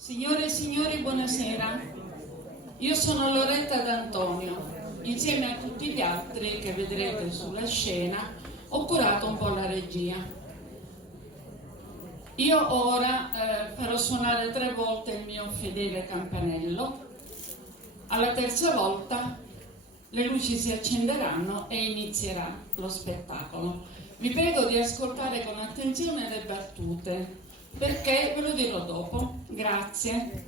Signore e signori, buonasera. Io sono Loretta D'Antonio. Insieme a tutti gli altri che vedrete sulla scena, ho curato un po' la regia. Io ora farò suonare 3 volte il mio fedele campanello. Alla terza volta le luci si accenderanno e inizierà lo spettacolo. Vi prego di ascoltare con attenzione le battute, perché ve lo dirò dopo. Grazie.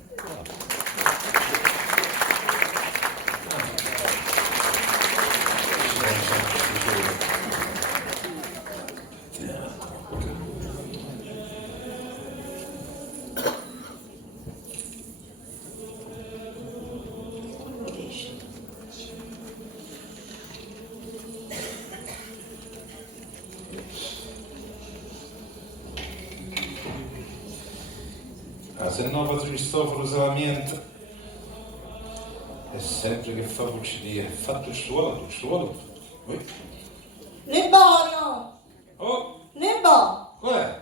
Se no Padre Cristoforo se lamenta e sempre che fa dire fatto il suo Liborio! oh Libo! qual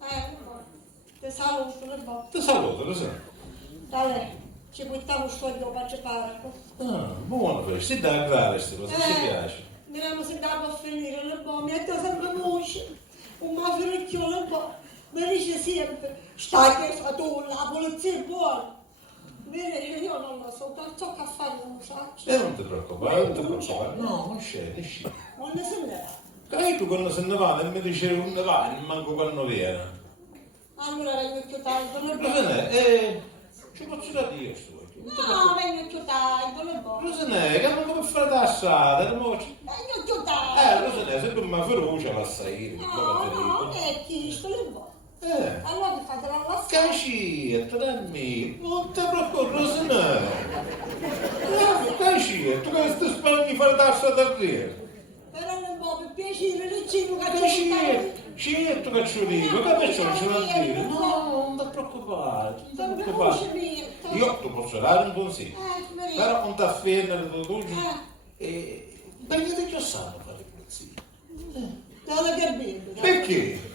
Libo. Ti saluto, Libo. ti saluto lo sai Dale, ci buttiamo su dopo a parco. buono per si dà grave queste cose ci piace Vediamo se andiamo a finire, Libo. Mi metto sempre voce. Un mafiorecchio, Libo. Mi dice sempre, stai che fa tu, la polizia è buona. Vedi, io non lo so, perciò che fare non lo so. non ti preoccupare no non c'è Non ne se ne va. che tu quando se ne va e mi dice non ne va manco quando viene Allora vengo più tardi, Libo. lo sai ci posso da dire sto No, vengo più tardi, Libo. lo sai che non può fare da strada Vengo più tardi. lo sai se tu mi ferocia la sai No, non è chisto, Libo. Allora ti fate la lascia. Caccietta, dammi, non ti preoccupare, Caccietta, tu che stai sparando fare tassa da dire? Però non può per piacere, le cibo che Caccietta, cacciolino, che perciò non ce l'ha dire? No, non ti preoccupare, non ti preoccupare. Io ti posso dare un consiglio, però non ti affermare le tue voci e bagnate che sanno fare il consiglio. Non lo capito. Perché?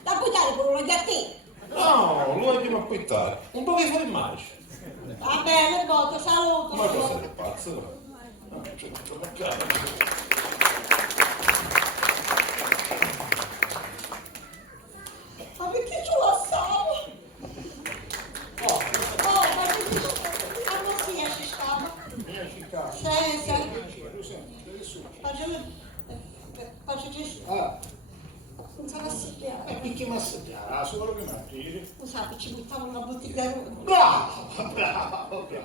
Da buttare pure una gattina. No, lo vogliono acquittare, un po' di formaggio. Va bene, Boto, saluto. Ma cosa sei pazzo? No, c'è tutto mercato. Ma perché ce la sai? Ma perché non si esce stava? Senza. Faccio non sa assaggiare. Perché mi assaggiare? Solo che mi Scusate, ci buttavo una bottiglia di bravo.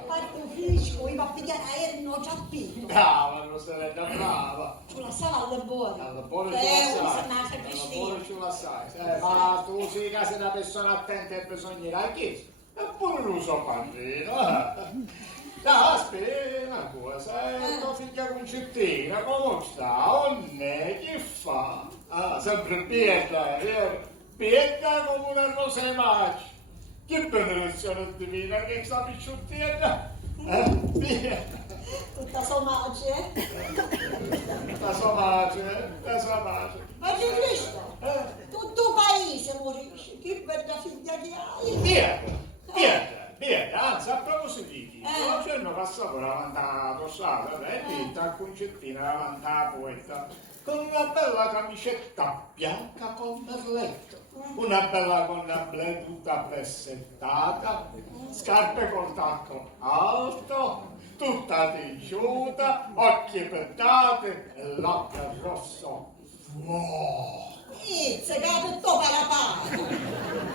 parte ufficio, mi va a pigliare aereo, non c'ha più. Brava, nostra brava. Tu la sala alla buona. Alla buona Una Alla Cristina. buona ce la sai. Ma tu sei che sei una persona attenta e bisognerà anche. Eppure non so padrino. No, aspetta una cosa, tua figlia concettina, come sta? Onne, che fa? Sempre bella, vero? Bella come una rosa di maggio. Che benedizione divina, che sta picciottina? Via. Tutta somaggia, La sua pace, la sua pace. Ma che Cristo? Tutto il paese morisce, che bella figlia che hai. Vieni, anzi, a proposito, l'altro giorno passavo davanti alla tossata, e a concettina davanti alla poeta, con una bella camicetta bianca con merletto, una bella gonna blu tutta pressettata, scarpe col tacco alto, tutta tisciuta, occhi pettati e labbra rosso. Wow! Izze, che ha tutto parapato.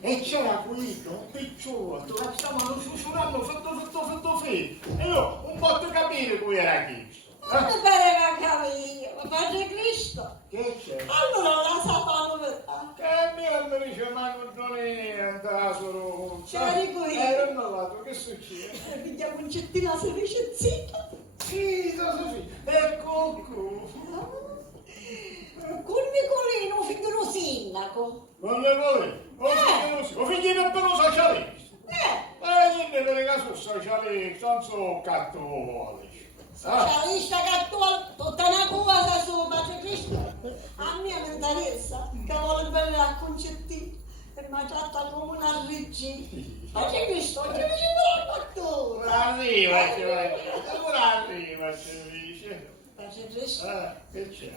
E c'era pulito un picciotto, la stavano sussurrando sotto freddo. E io un po' di capire cui era chi. Non mi pareva capire, ma Padre Cristo. Che c'è? Allora la sapano per te. Che mio mi dice ma non è niente, solo. C'eri qui? Non vado, che succede? La figlia concettina si dice zitta. Sì, ecco qui. Con Nicolino, figlio dello sindaco. Non le vuole? O figlino per lo socialista. Ma niente per le caso socialista, non so cattuoli. Socialista cattuale, tutta una cosa su Padre Cristo. A me mi interessa che vuole bene la concettina. e mi ha trattato come una regina. Ma c'è visto? C'è visto tutto? Non arriva, non arriva, ci dice. Ma c'è visto? Che c'è?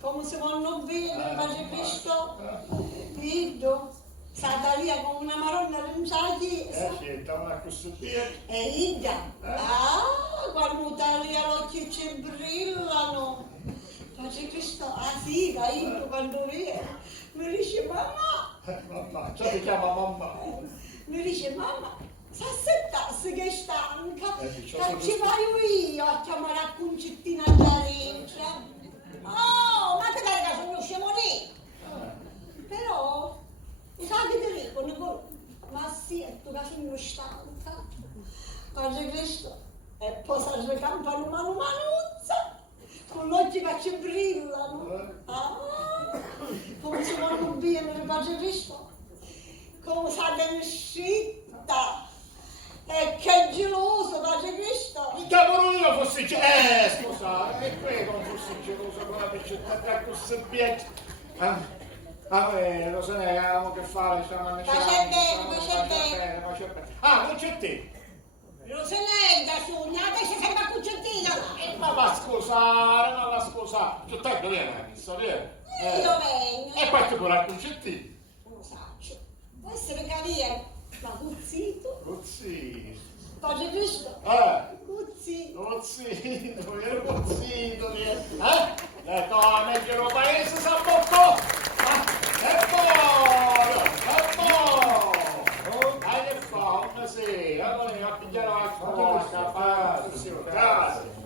Come si vanno bene, ma c'è visto? Vedo, stata via come una maronna dentro la chiesa. Sì, stavano così via. E Ida, quando taglia l'occhio ci brillano. Ma c'è questo, sì, Ida quando viene, mi dice mamma, Mamma, ciò si chiama mamma. mi dice mamma, s'assettassi che è stanca, Ci che ci vai io a chiamare a concettina da dentro. Oh, ma che dai che sono scemo lì? Però, mi sa che ti dicono, ma sì, tu che sono stanca. Padre Cristo, e poi si ricampano mano manuzza, con l'occhio che ci brillano. Come si vanno bene, Padre Cristo? Come si è uscita? E che geloso, Padre Cristo! Il cavolo io fossi scusa, e qui non fossi geloso con la città tra questo biet. Lo sai, avevamo che fare, stiamo a Faccia bene. Ah, non c'è te. Non se ne è da sognata, si sembra cuccettina! Ma va a scusare, tu te dove è la vero? Io vengo! E poi tu pure al concettino. Non lo so, può essere carriera, ma cuzzito? Così. Padre Cristo? Cuzzito! Rozzino, ero rozzino, ecco, a meglio paese si abboccò, è buono, dai che fa, una sera, allora mi va a pigliare la cosa,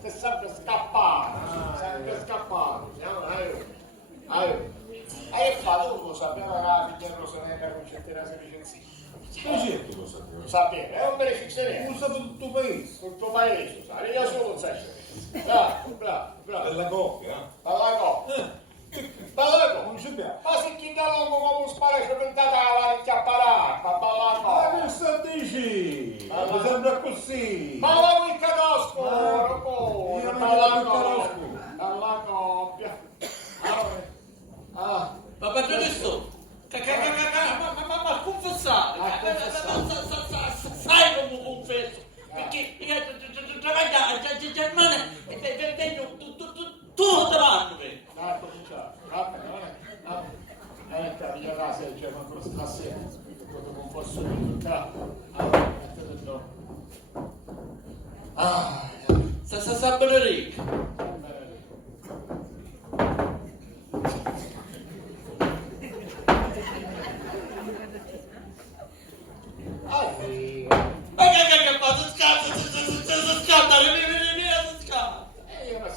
che è sempre scappato, e fa, tu lo sapeva che la figlia Rosanella concetterà se licenzi. Certo lo sapevo. Lo sapete, è un beneficiario. Lo sapevo tutto il paese. Tutto il paese, sai, io solo non sai. Bravo. Bella coppia, Parlaco. non ci piace. Ma se chi da lungo come un sparo ci pentata la valicchia a parare, Ma parlaco. che sta dici? Mi sembra così. Ma la vuoi canosco, Io non alla coppia. Ma per questo, ma confessare, sai come confesso, perché io travagliare a Germania e vengo tutto l'anno. Dai, cominciare. Via casa, c'è una stasera, quando non posso mettete dopo. Sa Benedico. Ma che fa?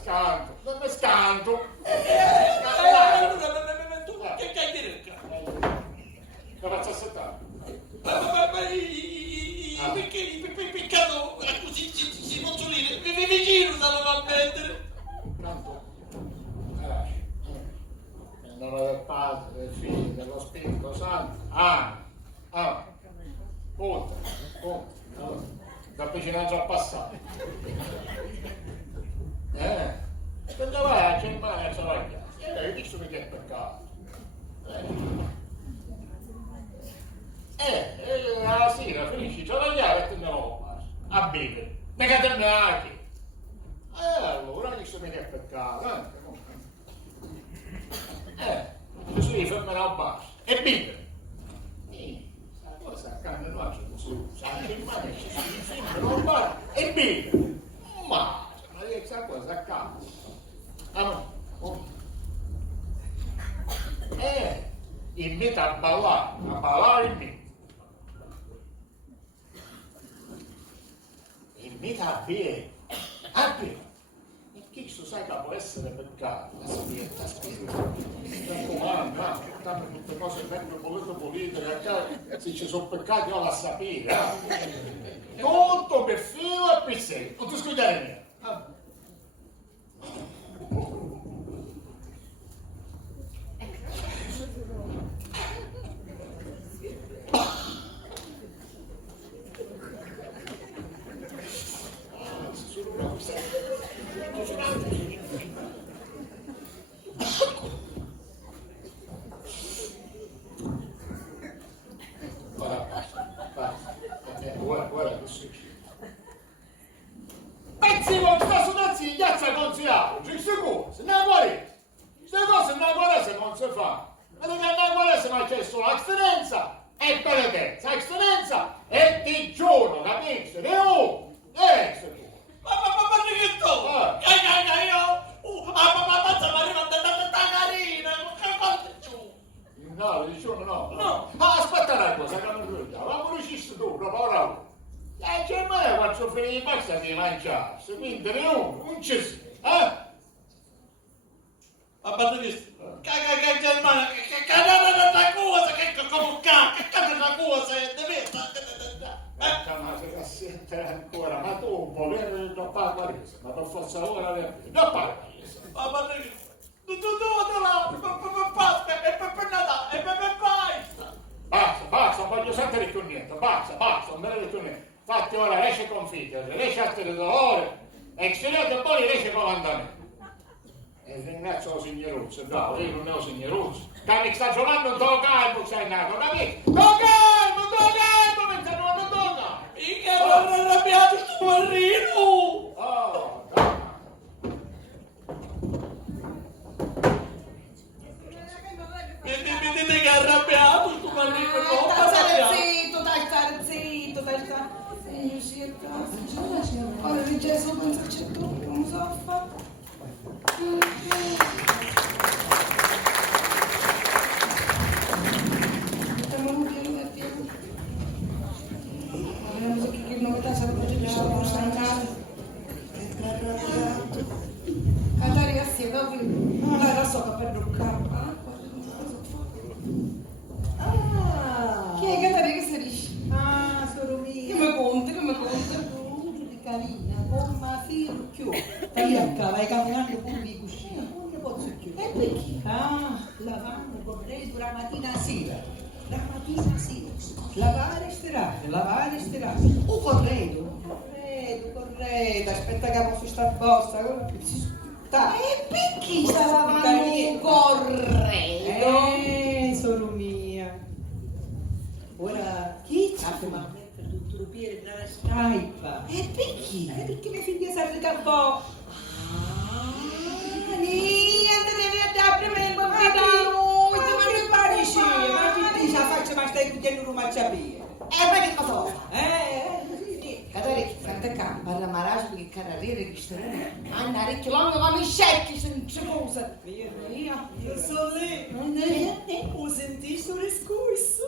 Scatta, Non mi scanto. Che hai detto? La faccio assettare. Perché peccato così si possono dire, vicino stavo a mettere. Tanto, nel nome del Padre, del Figlio, dello Spirito Santo. Punta. Da vicinato al passato. Quando vai a Germania a travagliare, hai visto che è peccato. La sera finisci travagliare e te ne a bere. Peccate anche. Allora hai visto che è peccato. Così devi fermare al bar e bere. La cosa cambia, non c'è così. A Germania ci si fermano al bar e bere. Ma questa cosa accade. Invita a ballare invita. Invita a bere. E chi so sai che può essere peccato? Aspetta. Tanto tutte cose sempre politiche, se ci sono peccati io la sapere. Tutto per filo e per sé. Non ti scordare niente. adesso l'astinenza è penitenza, l'astinenza è digiuno, capisci? Se tu. Ma che tu? Io? Ma mi arriva da carina, che cosa giù? No, digiuno no. No. Aspetta una cosa, che non ricordo. Ma musicista tu, proprio ora. C'è mai quando finire in pasta di mangiare, quindi non ci sia, Ma parte che Germana, che cosa, che come che cosa, Ma si assente ancora, ma tu volere non parla ma per forza ora non parla Ma parte che tu là, per Natale, e per Paisa. Basta, non voglio sentire più niente, basta, non me ne detto niente. Infatti ora riesce confittere, riesce a tenere dolore, e se ne poi riesce comandamento. E ringrazio la signoruzza, bravo, io non ne ho signoruzza. Che mi sta giocando un tuo calmo, sei nato, capito? Tuo calmo, mentre non lo tocca! Che ero arrabbiato sto marino! Oh, dai. Mi dite che è arrabbiato sto marino, no? Dai, stare zitto. Io cerco. Ora Gesù pensa c'è tu, come so fare? Stiamo pieno. Non so che novità sarebbe già bisogno stancare. Cantare assieme, no? Dai, la so che per ruccare. Chi è Cantare che si dice? Ah, sono mia. Che mi conta? Di carina, come firchio. Perché vai camminando con i cuscini, non ne posso più. E perché? Ah, lavando corredo la mattina sera. La mattina sera. Lavare e stirare. Un corredo. Corredo. Aspetta che posso sta bossa. E perché sta lavando un corredo? Sono mia. Ora, chi ci fa mettere tutto il piede nella scarpa? E perché? Perché mia figlia sa che un po'. Niente, devi andare prima di Ma che parisci? Ma ti dici la faccia ma stai chiudendo un marciapiede? ma che cosa? Sì. Cadere, sente qua, parla marasmi che carriere che stai. Andare chilometri come i scecchi, senza cosa. Io sono lì. Ho sentito il discorso.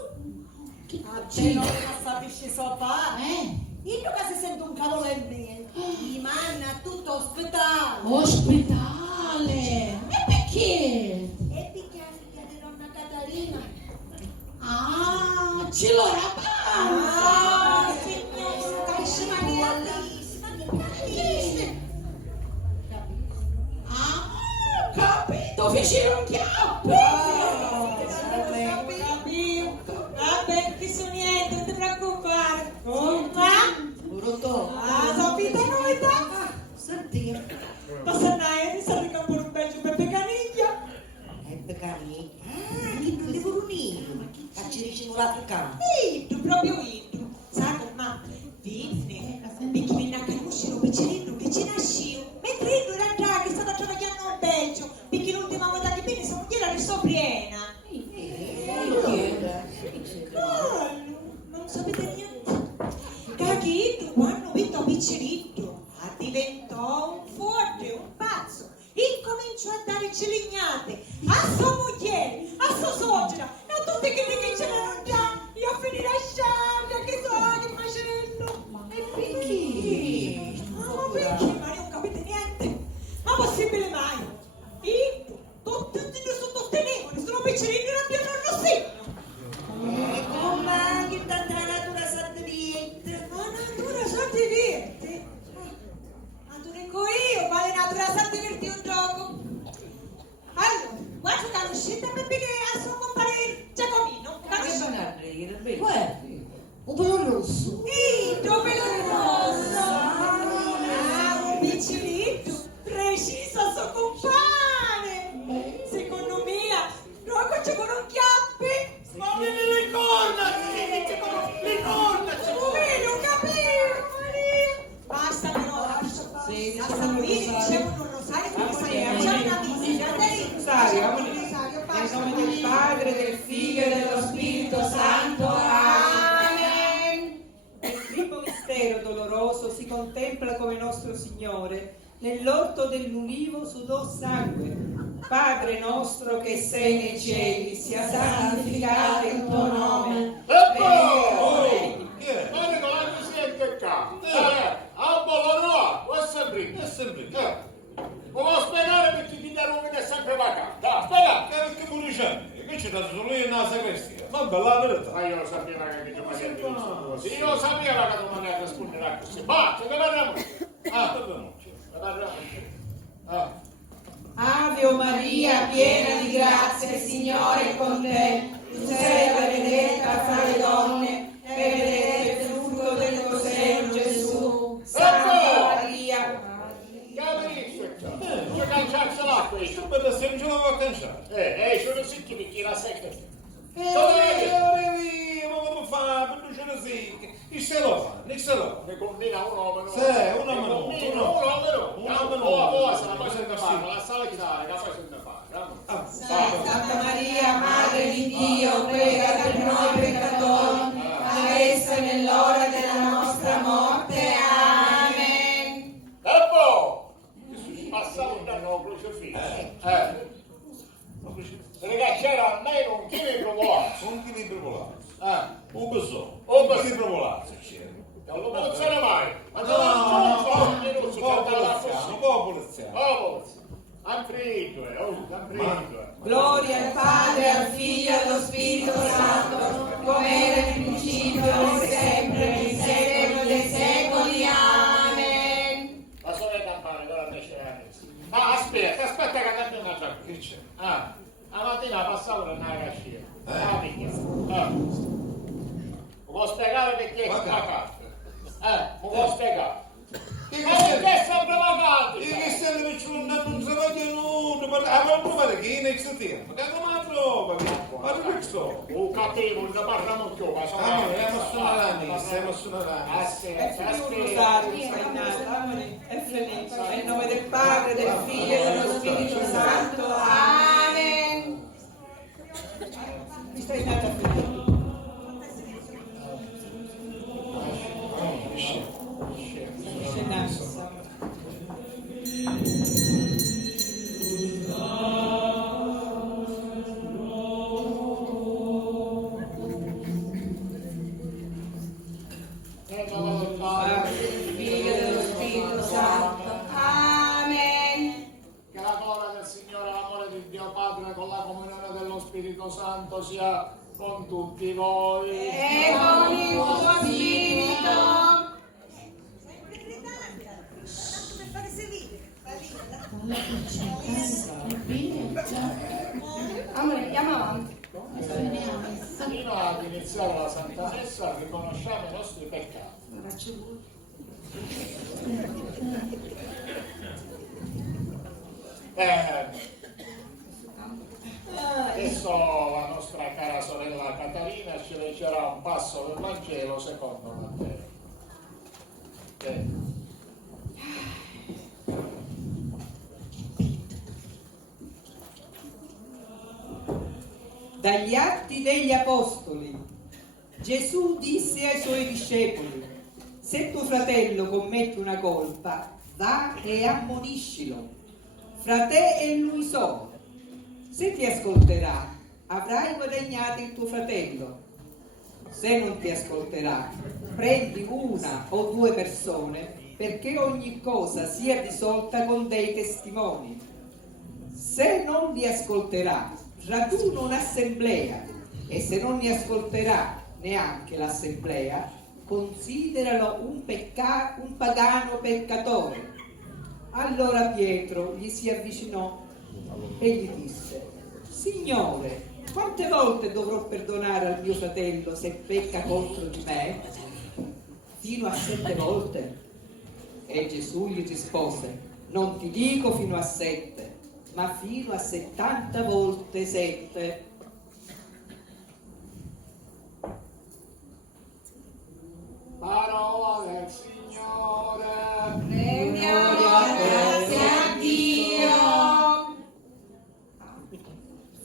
Sì. Non capisci so fare. Io che si sente un cavolo in me. Mi manna tutto ospedale. Ospedale? E perché? E perché la figlia di donna Caterina? Ah, ce l'ho Ah, signora, capisci Maria? Ma che capisci? Ah, capito, fecero un chiappo. Vabbè, che sono niente, non ti preoccupare. Sapete novità? Senti, Passa mi sta ricambando un bel Peppe Caniglia. Peccani? Ah, chi non devo unire? Facci ricimolato il campo. Iddu, proprio iddu. Sa ma Disney, perché mi conosce un piccerino che ci nasceva. Mentre iddu era già che stava lavorando a Belgio, perché l'ultima volta che bene sua moglie era sobriena. Non sapete niente. Caghetto, quando vedo un piccerino, diventò un forte, un pazzo. Incominciò a dare cilignate a sua moglie, a sua suocera, a tutte quelle che c'erano già. Io a finire a sciarga, che so, che macello. E perché? Ma perché? Ma io non capite niente. Ma possibile mai? Io, tutti lo sottotenevano, sono piccerini e non abbiano il rossino. Come che tanta natura sa diverte? La natura sa diverte? Natura io, quale natura sa diverti un gioco? Allora, guarda che all'uscita mi vede a suo compare Giacomino. Guardi, un pelo rosso. Ito, pelo rosso! Ah, un piccerino, preciso a suo compare! Secondo me, noi c'è con un chiappe! Ma vieni le corna! Le corna! Non capivo, Maria! Basta però, Sì, a San Luigi dicevano un rosario perché c'è una visita, dai! Rosario, nel nome del Padre, del Figlio e dello Spirito Spirito Santo. Amen. Il primo mistero doloroso si contempla come nostro Signore nell'orto dell'ulivo sudò sangue. Padre nostro che sei nei cieli, sia santificato il tuo nome. Chi è? Ma Nicolai Presidente qua. A Bologna, questo è il È sempre. Volevo spiegare perché ti dà è sempre vacante. Dai, spiega. Che Muriciani? Che c'è da solo io nella sagrestia? Vabbè, la verità. Ma io lo sapevo che tu mi hai detto così. Io lo sapevo che tu mi hai risponderà così. Ma, ce ne parliamo. Ave o Maria, piena di grazia, il Signore è con te. Tu sei benedetta fra le donne, e benedetto il frutto del tuo seno, Gesù. Santa Maria. C'è canciarsi l'acqua. Per la sera ce la va a canciare. Sono sicchi perché la secca. Ma come fa? Per tu ce ne sei. Chi se lo fa? Chi se lo fa? Mi combina un uomo. Sì, un uomo. Poi se la poi se ne fa, la sala chitarra, poi se ne fa. Santa Maria, Madre di Dio, prega per noi peccatori, adesso e nell'ora della nostra morte. Amen. E poi, passavo un anno crocifisso. Perché c'era almeno un chilo di provolazzo. Un chilibro volato. Un beso. Un beso. chilibro volato c'era. Non lo poziona mai. Ma No, non un po' poliziano. han fritto. Gloria al Padre, al Figlio e allo Spirito Santo, come era in principio e sempre, nei secoli dei secoli. Amen. Ma sono le campane, ora te c'è la messa. Ma aspetta che adesso una cosa. Che c'è? La mattina passavo nella cascina. La picchia. Può spiegare perché è vacante? Può spiegare? Ma perché è sempre vacante? Io che stai non si va tenuto, ma avrò trovato che in ex tempo. Ma come la trova? Ma che sto? Un cattivo, non parliamo più, ma sono... Siamo suonati. È finito. Nel nome del Padre, del Figlio e dello Spirito Santo. Amen. Mi stai andando a finire. Figlio dello Spirito Santo. Amen. Che la gloria del Signore, l'amore di Dio Padre con la comunione dello Spirito Santo sia con tutti voi. E con il tuo spirito. Amore, andiamo avanti. Fino ad iniziare la Santa Messa riconosciamo i nostri peccati. Adesso la nostra cara sorella Caterina ci leggerà un passo del Vangelo secondo Matteo. Dagli Atti degli Apostoli. Gesù disse ai suoi discepoli: se tuo fratello commette una colpa, va e ammoniscilo, fra te e lui solo. Se ti ascolterà, avrai guadagnato il tuo fratello. Se non ti ascolterà, prendi una o due persone, perché ogni cosa sia risolta con dei testimoni. Se non li ascolterà, raduna un'assemblea, e se non ne ascolterà neanche l'assemblea, consideralo un pagano peccatore. Allora Pietro gli si avvicinò e gli disse: Signore, quante volte dovrò perdonare al mio fratello se pecca contro di me? Fino a 7 volte? E Gesù gli rispose: non ti dico fino a 7, ma fino a 70 volte 7. Parola del Signore. Grazie a Dio.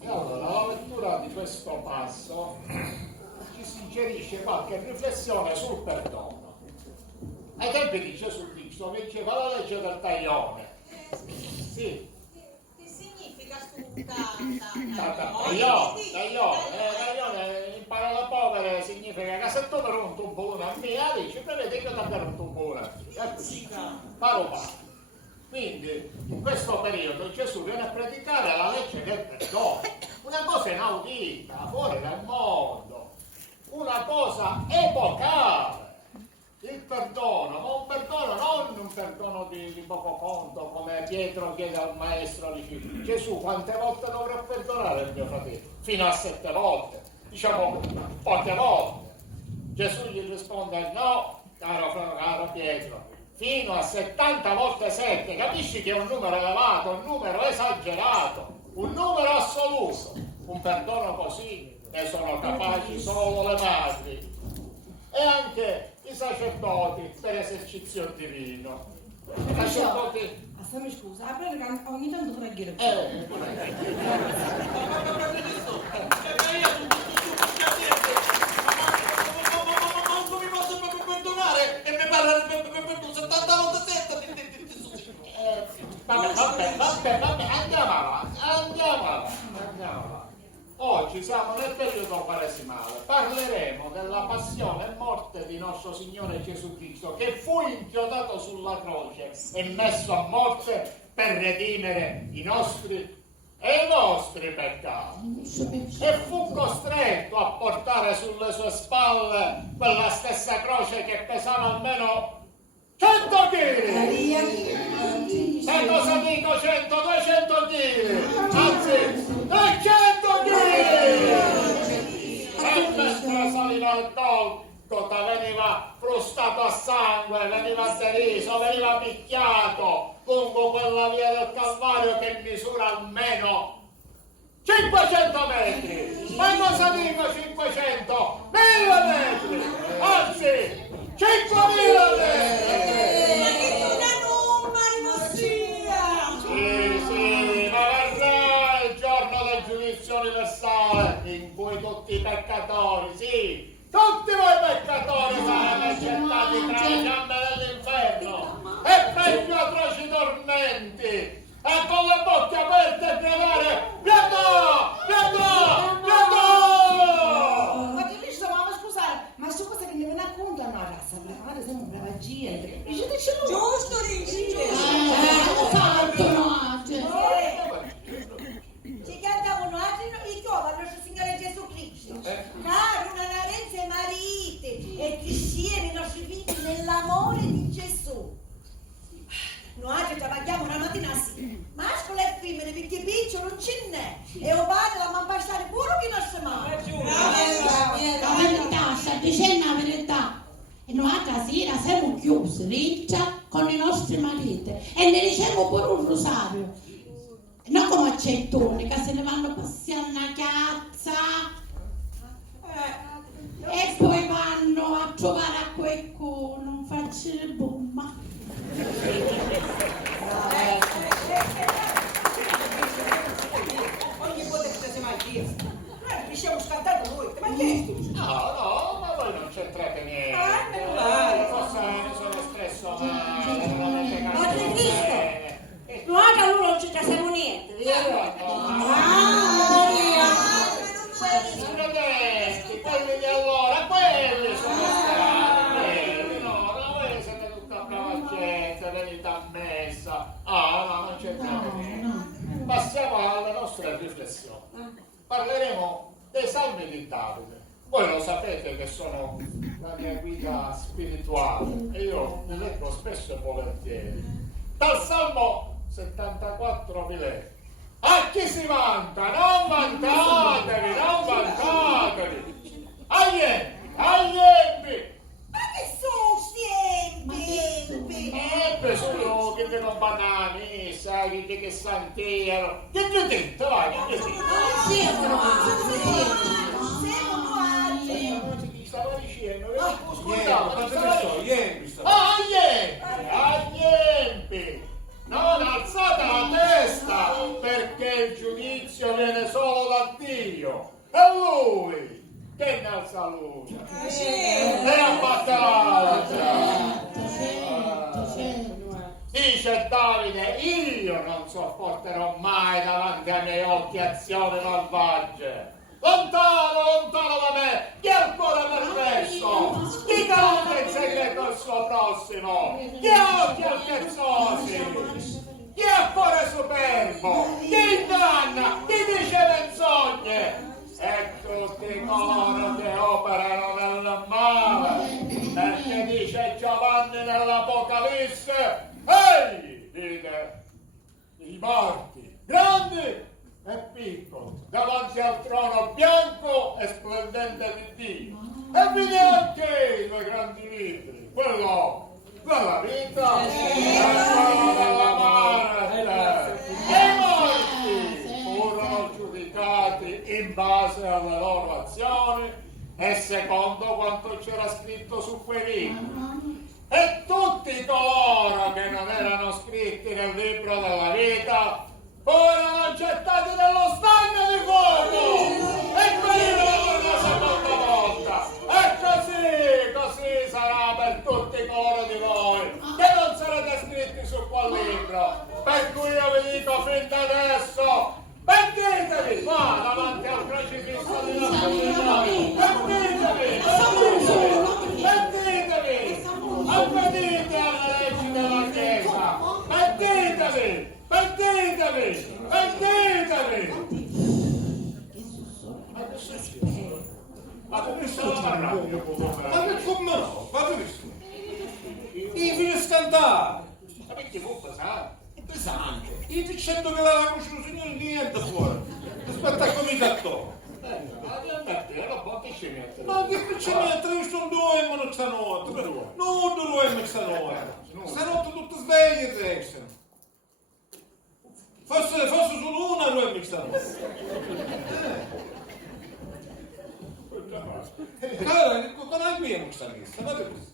E allora la lettura di questo passo suggerisce qualche riflessione sul perdono. Ai tempi di Gesù Cristo vinceva la legge del taglione. Sì. Che significa stu Taglione, in parole povere significa che se tu per un tubone a mia dici prevede che davvero un tubone. Paro. Quindi in questo periodo Gesù viene a predicare la legge del perdono, una cosa inaudita, fuori dal mondo, una cosa epocale. Il perdono, ma un perdono non un perdono di poco conto, come Pietro chiede al maestro, dice Gesù quante volte dovrò perdonare il mio fratello? Fino a 7 volte, diciamo poche volte. Gesù gli risponde no, caro Pietro, fino a 70 volte 7, capisci che è un numero elevato, un numero esagerato, un numero assoluto. Un perdono così ne sono capaci solo le madri e anche i sacerdoti per esercizio divino. I sacerdoti... Fammi scusa, ogni tanto preghiere. Ma mi posso perdonare e mi parla per 70 volte 7. Vabbè, andiamo avanti. Oggi siamo nel periodo quaresimale, parleremo della passione e morte di nostro Signore Gesù Cristo, che fu inchiodato sulla croce e messo a morte per redimere i nostri e i vostri peccati. E fu costretto a portare sulle sue spalle quella stessa croce che pesava almeno 100 kg. E cosa dico 100, 200 kg? Anzi, 300 kg! E mentre saliva il Golgota veniva frustato a sangue, veniva deriso, veniva picchiato lungo quella via del Calvario che misura almeno 500 metri! Ma cosa dico 500? 1000 metri! Anzi, 5.000 metri! Sì, ma verrà il giorno del giudizio universale in cui tutti i peccatori, sì, tutti voi peccatori saranno gettati tra le fiamme dell'inferno e tra i più atroci tormenti e con le bocche aperte a gridare pietà, pietà, pietà! Ma che lì stavamo a scusare, ma su cosa che mi viene a conto no, ragazza, preparate sempre una magia. Giusto, Regina! Hanno fatto Ci cantavano altri i chiova al nostro Signore Gesù Cristo. Caro una narenza e mariti e cresciere i nostri figli nell'amore di Gesù. Noi ci lavoriamo una mattina sì, mascolo e femmine perché piccio non ce n'è e o padre la mamma passare pure che non si mangia. La verità, sta dicendo la verità. E noi a sera siamo chiusi, riccia, con i nostri mariti e ne ricevo pure un rosario. Non come accettoni che se ne vanno a passare una chiazza e poi vanno a trovare a qualcuno, non faccio le bomba. Ogni volta che ci siamo a dire, riusciamo a scaldare noi, ma che? No, ma voi non c'entrate niente. Forse mi sono espresso male, non avete Ma capito che visto? bene. Noi da loro non ci cassiamo niente, vero? Quelli di allora, quelli sono stati, quelli, no, voi siete tutta brava gente, venite a messa, no, non c'entrate niente. Passiamo alle nostre riflessioni. Parleremo dei salmi di Davide. Voi lo sapete che sono la mia guida spirituale e io li leggo spesso e volentieri. Dal Salmo 74 vi leggo. A chi si vanta? Non vantatevi, non vantatevi! Agli empi! Ma che sono sti empi? Sono che devono banani, sai, che santiero. Che ti ho detto, vai, che ti ho detto? Stavo dicendo, agli empi! Non alzate la testa perché il giudizio viene solo da Dio. E lui che ne al salute. Sì. E a battere Dice Davide, io non sopporterò mai davanti ai miei occhi azioni malvagie. Lontano, lontano da me, chi ha il cuore perverso, chi causa in segreto il suo prossimo, chi ha occhi altezzosi, chi ha cuore superbo, chi inganna, chi dice menzogne. E tutti coloro che operano nel male, perché dice Giovanni nell'Apocalisse, ehi, dite, i morti, grandi e piccoli, davanti al trono bianco e splendente di Dio. E vidi anche i due grandi libri, quello della vita e quello della morte. E i morti furono giudicati in base alle loro azioni e secondo quanto c'era scritto su quei libri. E tutti coloro che non erano scritti nel libro della vita furono gettati nello stagno di fuoco e quelli la seconda volta. E così sarà per tutti coloro di voi che non sarete scritti su quel libro. Per cui io vi dico fin da adesso, pentitevi qua davanti al crocifisso di nostro Signore. Pentitevi, obbedite alle leggi della Chiesa. Pentitevi. Ma che succede? Ma come stanno parlando? Ma che come no? Guarda questo. Io finisco a cantare. Ma perché fu pesante? È pesante. Io ti dicendo che la voce del Signore niente fuori. Aspetta a come gatto. Ma che andate? Allora poi ci mettere. Ma che ci mettere? Io sono due e stanotte. No, due stanotte. Stanotte tutte sveglie restano. Forse solo una due stanotte. Cara, con la mia non sta lista, guarda questo.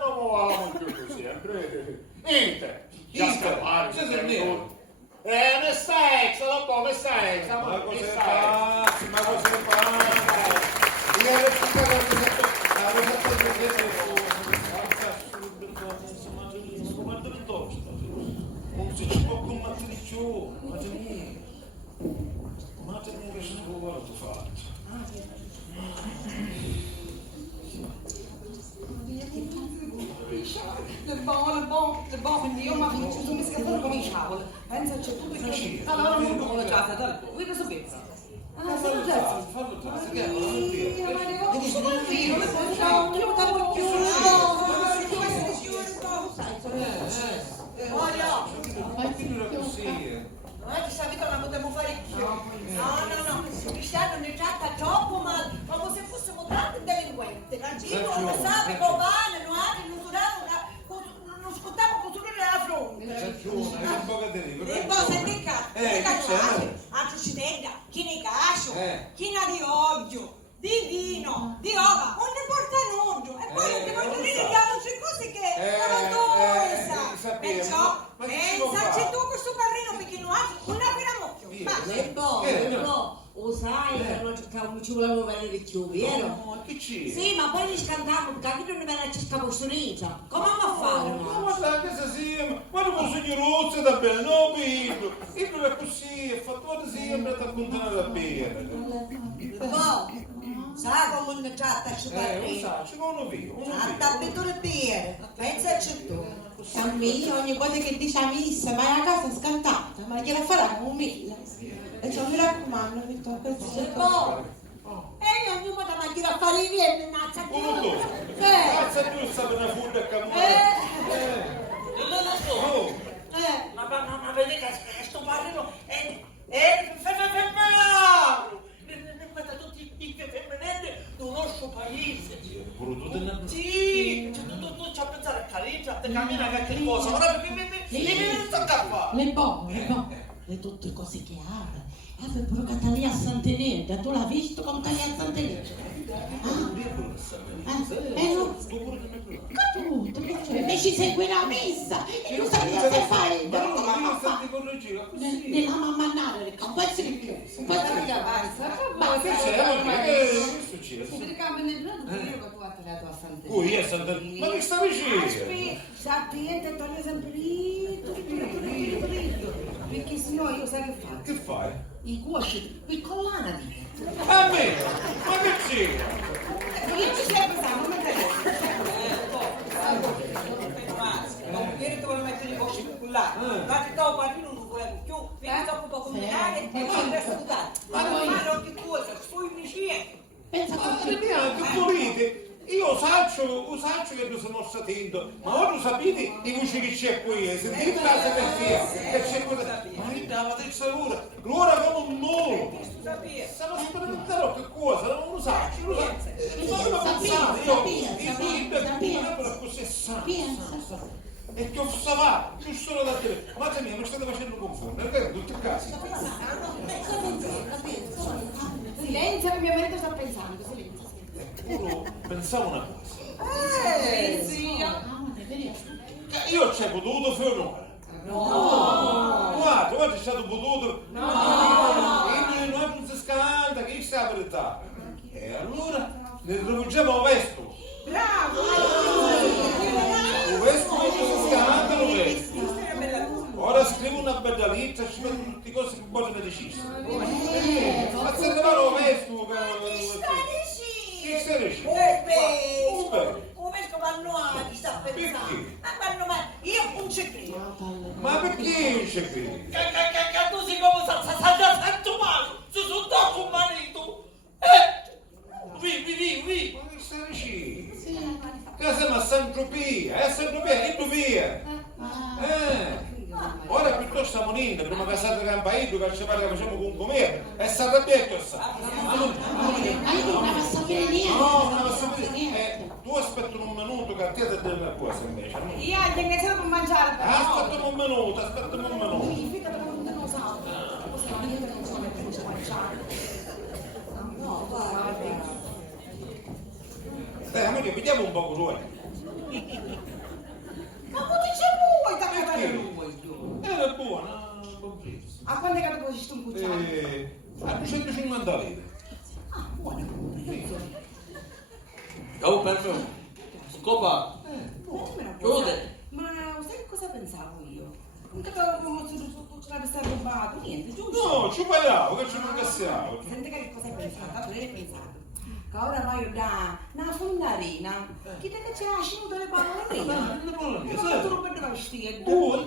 Non muoviamo più così, niente. Già scappare, C'è del nero. ne stai ex, dopo ne stai ex, Ma cosa fai? Ma cosa fai? Io ero tutta la non si ci può combattere di più, ma te ne che sono guardato fatto. Le buon, quindi io mi faccio un pescatore come i sciavoli. Pensa c'è tutto che... Allora non come la casa, dai, voi cosa pensa? Fallo tu, si chiama, non so dire. Io ma devo solo un filo, le puoi fare, io devo più Ma che non è così? Questa vita non la potevo fare più. No. Cristiano ne tratta troppo male, come se fossimo tanti delinquenti. Io non sapevo pane, non scottavo costruire la fronte. È un po' che te dico. E poi senti che altro ci tenga, chi ne cascio, chi ne ha di olio, di vino, di ova, non ne porta nudo. E poi non ti voglio dire che altre cose che non dosa. Perciò pensaci tu questo barrino perché non abbiamo occhio. No, lo sai che non ci volevano venire più, vero? No, che ci? Sì, ma poi li scandavamo perché anche non ne veniva a postorica. Come andiamo a fare? Ma guarda che si guarda come signoruzza da bene, no, Pino. Io è così, è fatto sempre da contare da bere. Boh, sai come ne tratta a Lo sa, ci vanno via, Tratta per bere, pensaci tu. A me ogni cosa che dice a missa, ma è a casa scantata, ma gliela farà come un mille. E ciò mi raccomando, mi tocca il E io ogni volta mi tiro a fare i miei, mi nazza più. Uno tu. Cazzo tu sape una furda a camminare. Ma vedi che sto barrino è femminile! Guarda tutti i femminili del nostro paese. Sì, tu ci a pensare a Caricia, te cammina che cosa, ora mi sta a fare. Le buone, le tutte cose che ha. Ave pure Catalina a Santenetta, tu l'hai visto con Catalina a Santenetta? Tutto, e ci segue la messa, e non sai cosa fare, nella mamma nare, un pezzo di più, un pezzo di più. Ma che c'è? c'è? Vedi che mi ne vedo che tu hai tagliato a Sant'Elena. Cui è Sant'Elena? Ma che stavi dicendo? Sapete, taglia sempre rito. Perché sennò io sai che faccio? Che fai? I cuoci, piccolana di. A me? Ma che c'è? Io ci stai pensando, non mi interessa. Ieri ti volevo mettere i cosci per là, ma che dopo Marino non voleva più, perché dopo un po' combinare e poi il resto tutto. Ma non fare ogni cosa, sfui mi scie. Pensa Ma che che volete? Io saccio che tu sono attento, ma ora sapete i voci che c'è qui, sentite la perché che c'è quella. Ma io dava terza l'ora come un molo. Stiamo sperimentando che cosa, non lo saccio, lo saccio. E che ho salvato, giusto da te. Madre mia, mi state facendo confondere, è vero, tutti i casi. Silenzio, che mio marito sta pensando, silenzio. Pensavo una cosa. Zio. Io ci ho potuto fare un'ora. No! Guarda, c'è stato potuto. No! Non si scalda, che sta la verità. E allora ne ritroviamo a vescovo. Bravo! Il vescovo non si scalda, lo vescovo. Ora scrivo una bella lettera, ci metto tutte cose che poi ne deciso. Ma se ne va lo vescovo. Che stai dicendo? Un vescovo annuale sta pensando. Ma io non ci credo. Ma perché non ci credi? Che tu sei come santo male, su tocco un marito. Vi. Ma che stai dicendo? Che siamo a Saint-Tropez, è Saint-Tropez. Ora piuttosto stiamo in prima che state campaito, che ci pare che facciamo con com'è, è stato aperto sta. Ma io non va a sapere niente. No, non va a sapere. Tu aspetti un minuto che a te ti devi una cosa invece. Io ho iniziato a mangiare per Aspetta un minuto. No, guarda. Dai, amici, vediamo un po' cosa è. Ma cosa c'è vuoi da cantare lui? Era buona, compreso. A quando è che tu ci un cucciato? A 250 lire. Oh, perfetto. Scopa. Chiude. Ma sai che cosa pensavo io? Non capivo se tu ce l'avevi rubato, niente, giusto? No, ci pagavo, che ci ringraziamo. Senti che cosa hai pensato? Tu hai pensato che ora vai da una fondarina, chi te che c'è la scimuta le palloline? Ma tu non puoi vestire. Buono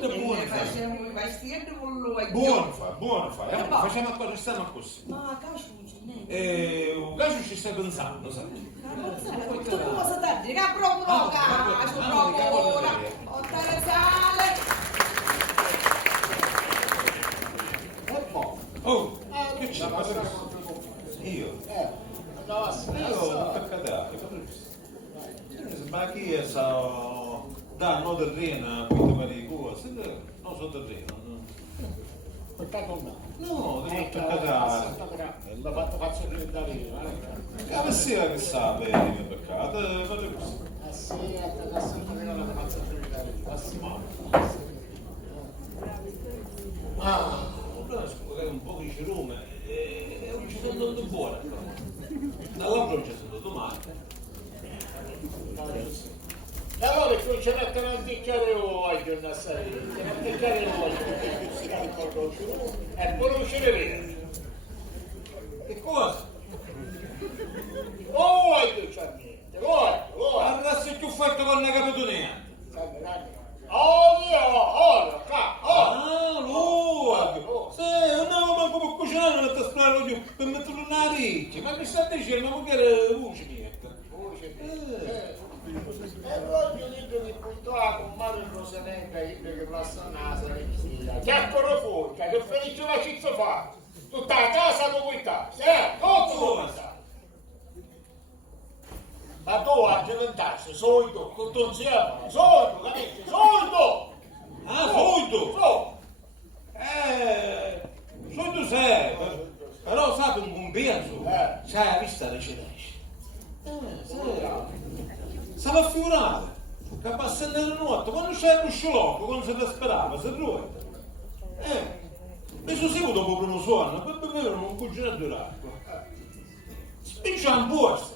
con lui. Buono fa. Facciamo qua, stiamo così. Ma calcio non c'è niente. Un calcio ci sta pensando, sai? Tu cosa dai? Che procura, calcio, procura. Ottare sale. Oh, che c'è? Io? Per cadere. Ma chi è sta... Da, no terreno, qui varie cose. Non so terreno. Peccato no. No, devo cadere. L'ha fatto faccio diventare io. La messera che sa bene che peccato, fate così. Sì, a Santa Elena l'ha fatto diventare io. Scusate un po' di cerume e non ci sono andato buone. Dall'altro non ci sono andato male. E allora qui ci mettono a dichiare voi giorno a salire, a dichiare voi perché si ricorda il cerume e poi non ce ne vede. Che cosa? Voi non c'è niente, voi. Allora se tu fai con la capitonia. Olio, qua. Ah, lui! Se andavo manco per cucinare, non ti esploro più per metterlo nella riccia. Ma mi sta dicendo, ma che era voce niente? E voglio dire di puntuale con Mario Rosanetta, che passa a Nasa e Sila. Chiacchiero fuori, che felice la cizzo fa. Tutta la casa tu guidare, tutto guidare. Ma tu a diventarsi solito, tutto insieme, solito, capisci? Solito! Ah, solito! Solito sei, però sai un compenso, c'hai la vista che ci stava a figurare, che passando la notte, quando c'è lo sciolocco, quando si sperava, si trova. Mi sono seguito dopo il primo suono, per bere un cugino di l'acqua. spingiamo in borsa.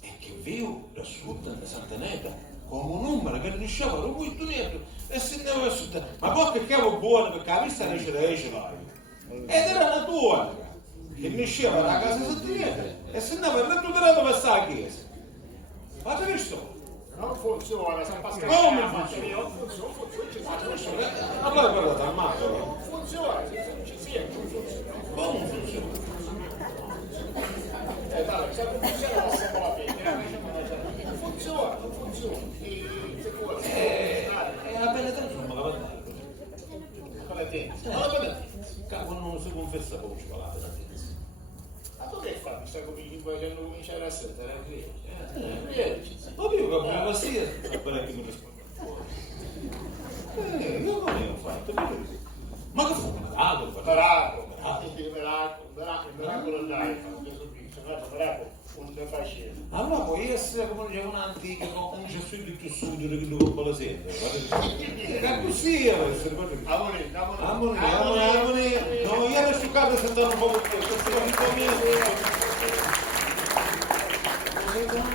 E che viu da sud da Santaneta, come un numero che riusciva a rubuito dietro, e se ne aveva sud. Ma poi che avevo buono, perché la vista non ce l'hai. Ed era la tua, che mi usciva dalla casa Santaneta, e se ne aveva recuperato per sta chiesa. Fate visto? Non funziona, San Pasquale. Come Non funziona? Non funziona. Allora guardate al mappo. Non funziona, ci sia, non funziona. Come funziona? Dai, se non funziona non siamo la pena. Non funziona, non funziona. È la bella insomma, la battaglia. Con la tenza. Ma la tenza. Quando non si confessa come ci va la tenza. Ma tu che fai? Mi sa che quando cominciare a sentire la grecia. Ovvio che come qualsiasi, appena che mi risponde. Io non ne ho fatto, ma che fu un miracolo? Miracolo dai, Gesù Cristo, miracolo, non ne faceva. Allora può essere come diceva un'antica, con un Gesù di più subito che dopo la sera. Che così deve essere, Amore. amore. No, io ero scioccato a sentire un po' di questo capito mio.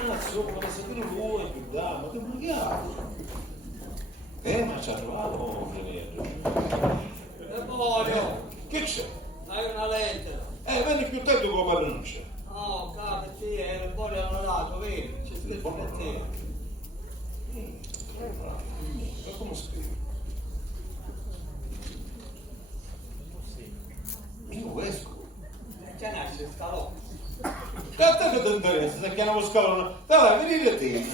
Cazzo, come se tu vuoi, più da, ma che maghiamo? Ma ci ha trovato, Borio, che c'è? hai una lettera. Vieni più tardi con la non c'è. Oh, capo, sì, il Borio hanno dato, vedi? C'è scritto per te. Ma come scrivi? Io esco. C'è nasce scalò. Cazzo che ti interessa, se chiamiamo scalone? Dai, venite te.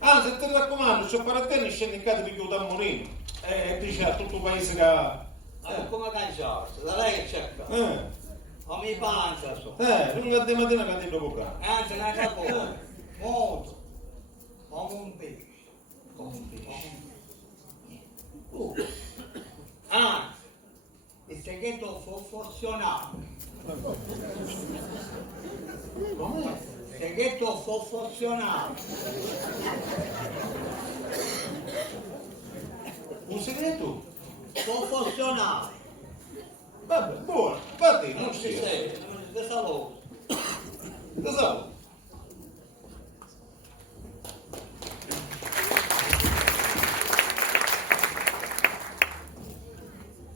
Anzi, ti raccomando, c'è per te ne scendi in casa di chiudo a Morino. E dice a tutto il paese che... Ma come cangiarsi? Da lei che cerca? Eh, Ma mi pancia, so. non la mattina che ti dopo pranzo. Anzi, una capone. Molto. Come un pesce. Anzi, il segreto funzionale. Segreto funzionale. Un segreto? Funzionale. Vabbè, buono, infatti non Non ci ci sia. sei, non ci saluto. Esatto.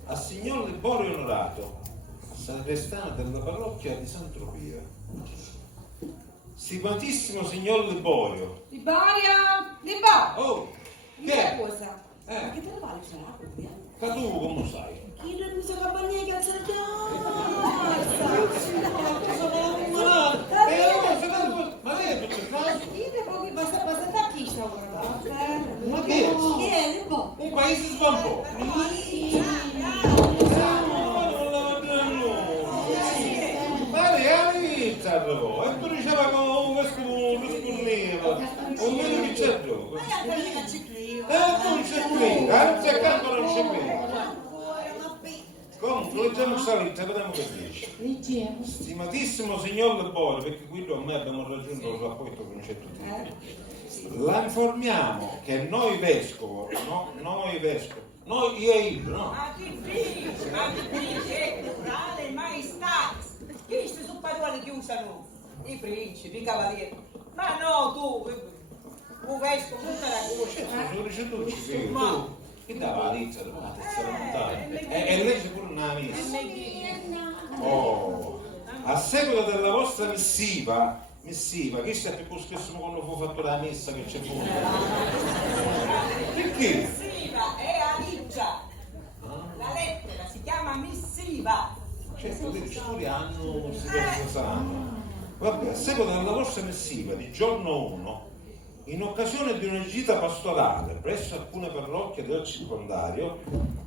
A signor Liborio Onorato, sacrestano della parrocchia di San Tropia. Stimatissimo signor Liborio. Liborio! Oh, che Che è? cosa? Ma che te ne vale sarà? Ma tu come sai? Chi non mi sa campagna che alza la Ma lei è tutto il caso? Basta da chi sta guardando? Ma che è? Chi è? Un po'. Un paese sbambò. Ma realizza però, e tu diceva che un vescovo non rispondeva, un meno che c'è gioco. Non c'è qui, anzi accanto non c'è qui. Comunque, leggiamo salita, vediamo che dice. Leggiamo. Stimatissimo signor Liborio, perché qui a me abbiamo raggiunto il rapporto con c'è tutti. La informiamo che noi vescovo, noi io e il, no? Ma che dice, è plurale, maestà. Queste sono parole che usano i principi, i cavalieri. Ma no, tu, un vescovo, non te la conosci. Sono ricevuti, sì, tu. Che dava la lizza, la terza montagna. E legge pure una messa. Oh, a seguito della vostra missiva, chi sta più spesso quando fu fatto la messa che c'è fuori? Perché? Missiva è aliccia. La lettera si chiama missiva. Certo, dei studi hanno si saranno. Vabbè, a seguito della vostra missiva di giorno 1, in occasione di una gita pastorale presso alcune parrocchie del circondario,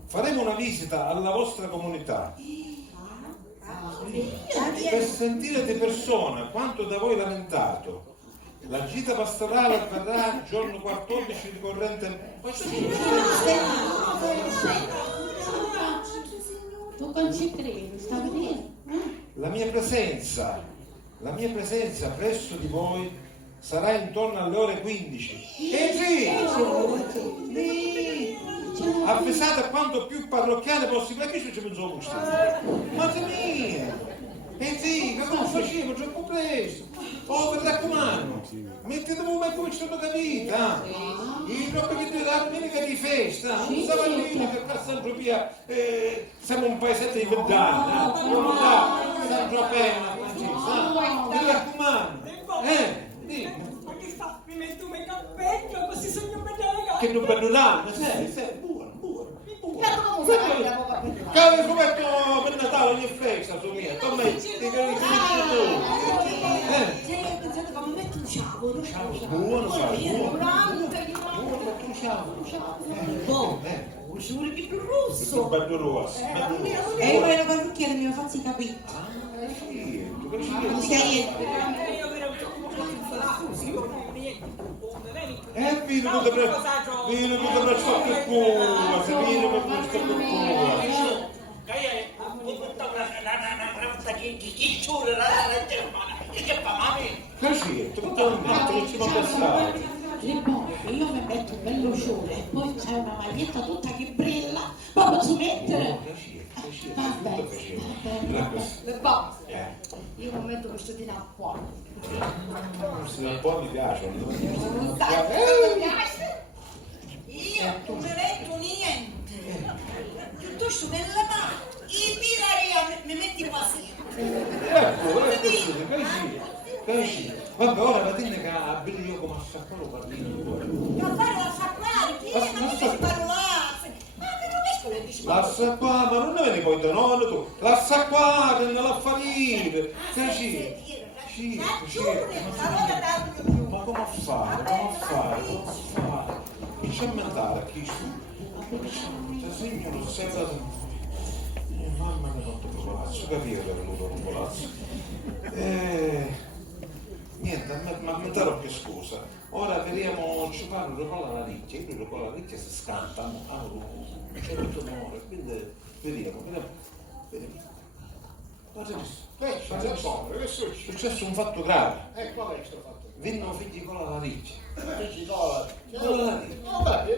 faremo una visita alla vostra comunità per sentire di persona quanto da voi lamentato. La gita pastorale avverrà il giorno 14 di corrente. Tu non ci credi, sta a vedere? La mia presenza presso di voi sarà intorno alle ore 15. Avvisate quanto più parrocchiale possibile. Che ci penso gusto? Ma che mia! sì, che non facevo, troppo presto. Oh, mi raccomando, mettete un po' come sono capita. Io proprio che la domenica di festa, non stava lì che qua sempre via, siamo un paesetto di vent'anni, non va, sempre appena, Francesca, mi raccomando. Dimmi. Mi metto un cappello così sogno bene. Che non perdonare, sei, buono. Cade fumetto per Natale ogni festa su mia, tu metti, ti capisci tu. Pensate come metto un ciavo, Buono, un ciavo. Giuro che più rosso. bello rosso. E io ero parrucchiere, mi faccio capire. Vino con la ciocca e cosa, vino con la ciocca e cosa. Così, totalmente, non ci può pensare. E poi io mi metto un bello cione e poi c'è una maglietta tutta che brilla, poi posso mettere. Vabbè. Io mi metto questo di acqua. Se un po' mi piace. Io non mi metto niente. Piuttosto nella mano, in piraria mi metti quasi. Così. Vabbè, ora va bene che abbiamo io come a saccare lo parlino. Non fare la sacquare, chi è che non mi sparolazzi? Ma che non esco le dici? Lascia qua, ma non ne vedi poi nonno tu. Lascia qua, che non la fa venire. Così. Sì. Ma come fare? Mi c'è mentale chi ti segno sempre. Mamma mia, non ti palazzo, capire che è venuto un palazzo. Niente, ma mi darò che scusa. Ora vediamo, ci fanno con la ricchia, io con la ricchia si scanta, c'è tutto amore, quindi vediamo. Guarda Che succede? è successo un fatto grave. Qual è questo fatto? Vennero figli con la ricchia. Figli cola. Con la ricchia.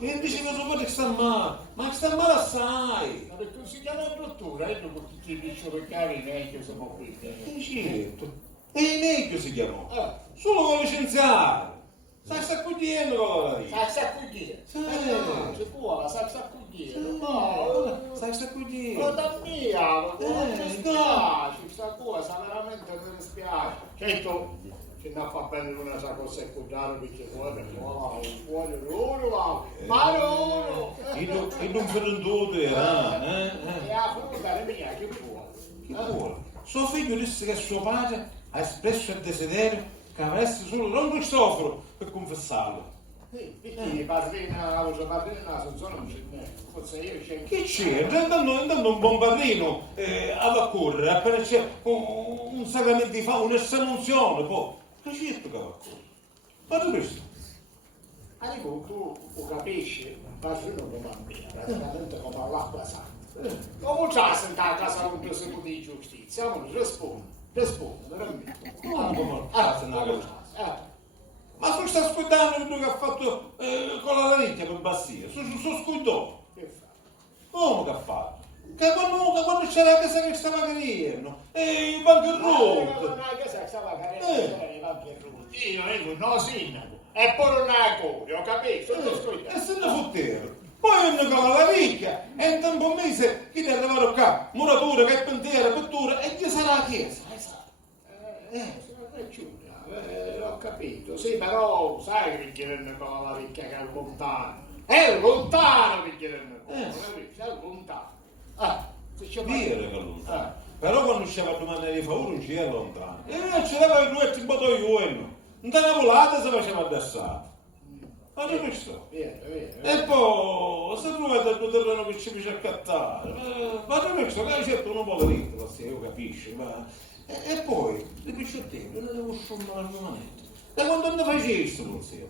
E invece mio suocero che sta male, ma sta male assai. Ma perché si chiama addirittura, io con tutti i piccoli cari neanche siamo qui. Certo. E Neggio si chiamò. Solo con licenziato. Sai sta accogliendo con la ricchia. Sai accogliere? Si può, sai accogliere. Sai sta accogliendo. Guarda mia, non mi spiace, questa cosa veramente mi dispiace. Certo, che non fa bene una sa cosa è cucciare perché vuole loro, ma loro! E non ferentute, E la frutta è mia, che vuole? Che vuole? Suo figlio disse che suo padre ha espresso il desiderio che avesse solo Don Cristoforo per confessarlo. Perché padrina, la voce padrina, non c'è niente. Forse io c'è. Che c'è? Andando un buon padrino ad accorrere, appena c'è un sacramento di fa, un'estramunzione, poi. Che c'è che va a correre? Fate questo. Tu capisci, un padrino come a me, praticamente come all'acqua santa. Come c'è a sentire a casa con due secondi di giustizia? Rispondi, veramente. Ma tu stai aspettando quello che ha fatto con la ricchia per Bassia? Su scudo. Che fa? Come che ha fatto? Che quando c'era la casa che stava carino, i bancherotti. Non è che sa che stava carendo, i bancherotti. Io no sindaco, è pure un agorio, capisci? E se ne fottero. Poi venne con la ricchia e in tempo un mese chi deve arrivare qua? Muratura, carpentiere, pittura e chi sarà la chiesa? Ho capito, sì, però sai che chiederne con la ricchia che è lontano che chiederne con, è lontano. Se c'è Dire che è lontano. Però quando usciva a domani di favore non ci è lontano. E non ci dava il duetto in bottoglione. Non te ne volata se faceva addossare. Fate questo. E poi, se trovate il terreno che ci piace accattare, fate questo, che certo non può venire, io capisci, ma... E poi, le picciottine, le devo sciondare al momento. Da quando ne facesti, non sia?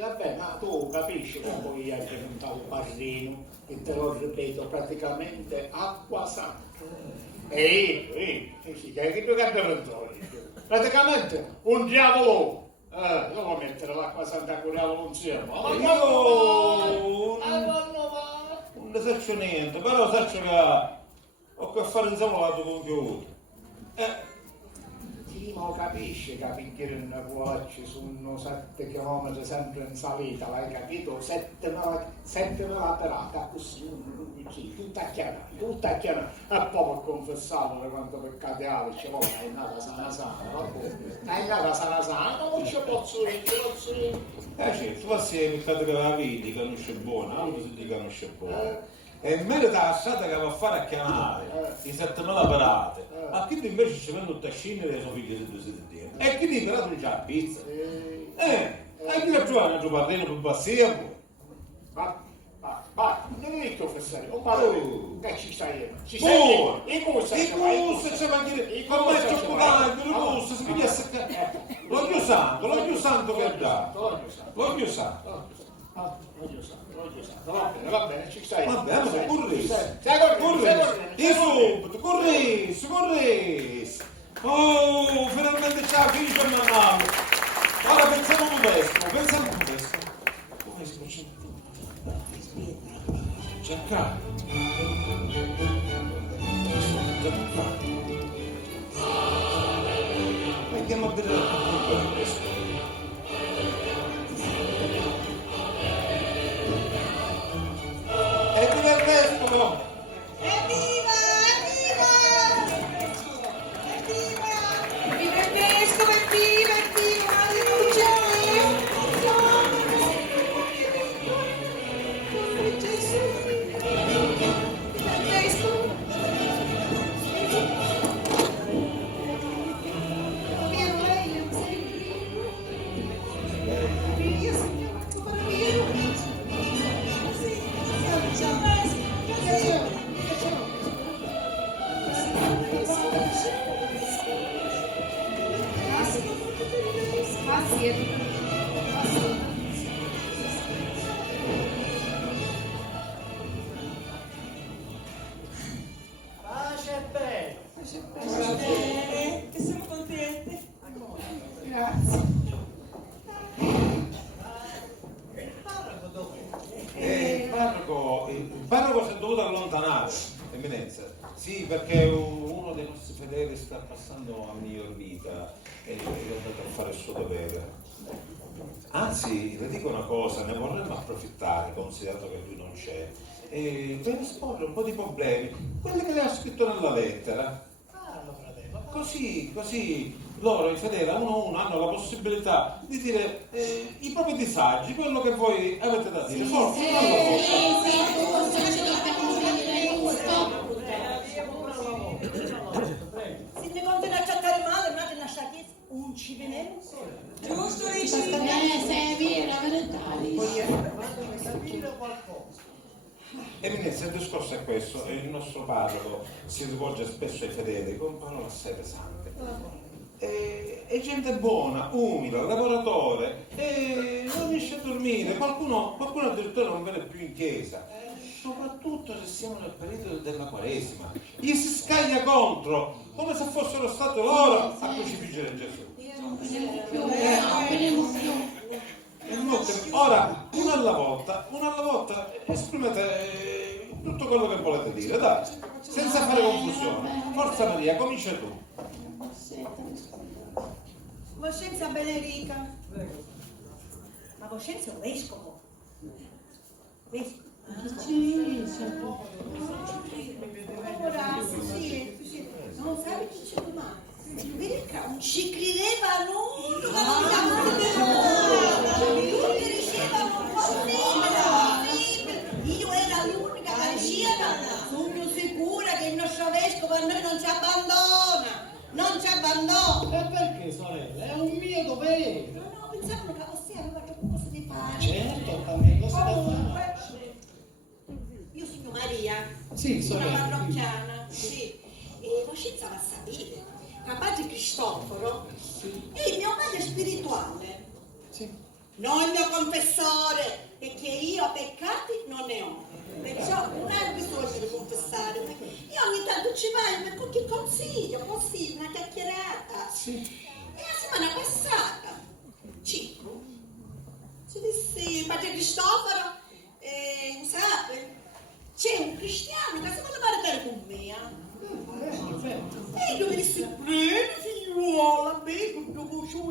Vabbè, ma tu capisci che poi hai presentato il padrino, e te lo ripeto, praticamente acqua santa. Sì, che è tu che abbiamo praticamente un diavolo. Devo mettere l'acqua santa con il diavolo insieme. Io non ne saccio niente, però saccio che ho che fare insamolato con chiunque. Sì, ma capisci che picchiare una voce sono 7 km sempre in salita, l'hai capito? 7.000 perate, così, tutta chiara. E poi per confessato per quanto peccati altri, poi è nata sana, vabbè. È nata sana, non ci posso dire. Certo, tu assieme il caso che la vedi, che non c'è buona, non si dice che non c'è buona. E in merito alla lasciata che va a fare a chiamare i 7.000 parate, a chi invece ci vengono a scendere sono figli di 2 settimane. E chi di però non c'ha la pizza. E chi la giovane a parlino per bassia? Ma non mi confessare, non parlo che ci stai. I corsi c'è anche come il cioccolato, i corsi si piglia a seccare. L'olio santo che dà. L'olio santo. Va bene, ci stai. Va bene, corri. Oh, finalmente c'è la figlia a mamma. Ora pensiamo a un vescovo, Come vescovo c'è? Cercare. Andiamo a vedere il vescovo. Evviva il vescovo! Evviva! Viva il vescovo, evviva! Alleluia! Gesù! Viva il vescovo! Mio Dio, sei Dio, Signore, tu per Dio! Pace e bene. E siamo contenti. Grazie. Il parroco si è dovuto allontanare, eminenza. Sì, perché uno dei nostri fedeli sta passando a miglior vita e è andato a fare il suo dovere. Anzi, le dico una cosa, ne vorremmo approfittare, considerato che lui non c'è, per esporre un po' di problemi, quelli che le ha scritto nella lettera. Così loro, i fedeli, uno a uno, hanno la possibilità di dire i propri disagi, quello che voi avete da dire. Forse Se ne continua a trattare male, noi lascia che un ci veniamo. Giusto, Se è vera, Eminenza, il discorso è questo, e il nostro parroco si rivolge spesso ai fedeli con parole assai pesanti. È gente buona, umile, lavoratore, e non riesce a dormire, qualcuno addirittura non viene più in chiesa, soprattutto se siamo nel periodo della Quaresima, gli si scaglia contro, come se fossero stati loro a crocifiggere Gesù. Ora, una alla volta, esprimete tutto quello che volete dire, dai, senza fare confusione. Forza Maria, comincia tu. Voscenza Benerica. Ma Voscenza è un vescovo. Ora, sì. Non sai chi c'è domani. Benerica non ci credeva nulla, non tutti dicevano possibile. Io era l'unica che diceva, sono sicura che il nostro vescovo a noi non ci abbandona. E perché, sorella? È un mio dovere. No, pensavo che você aveva qualcosa di fare. Certo, tante cose da Comunque, fare. io sono Maria, Sì, una sorella. parrocchiana, sì. E Voscenza va a sapere, che padre Cristoforo è il mio padre spirituale, Sì. non il mio confessore, perché io peccati non ne ho. Perciò non hai bisogno di confessare. Io ogni tanto ci vai per qualche consiglio, così, una chiacchierata. Sì. E la settimana passata, ci disse padre Cristoforo, sai, c'è un cristiano che si vuole parlare con me.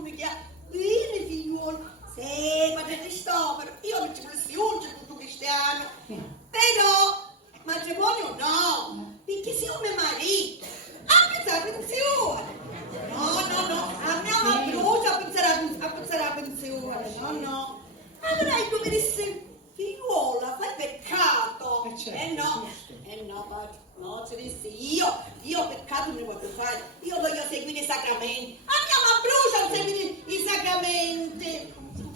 che vieni figliuolo, se padre Cristoforo, io non ci posso tutto cristiano, però matrimonio no, perché sei un mio marito, a pensare a pensione, no, a mia mamma brucia a pensare a pensione, no, allora io mi disse, figliuola, fai peccato, no, padre. No, ci disse io peccato non ne posso fare, io voglio seguire i sacramenti, andiamo a brucia a seguire i sacramenti.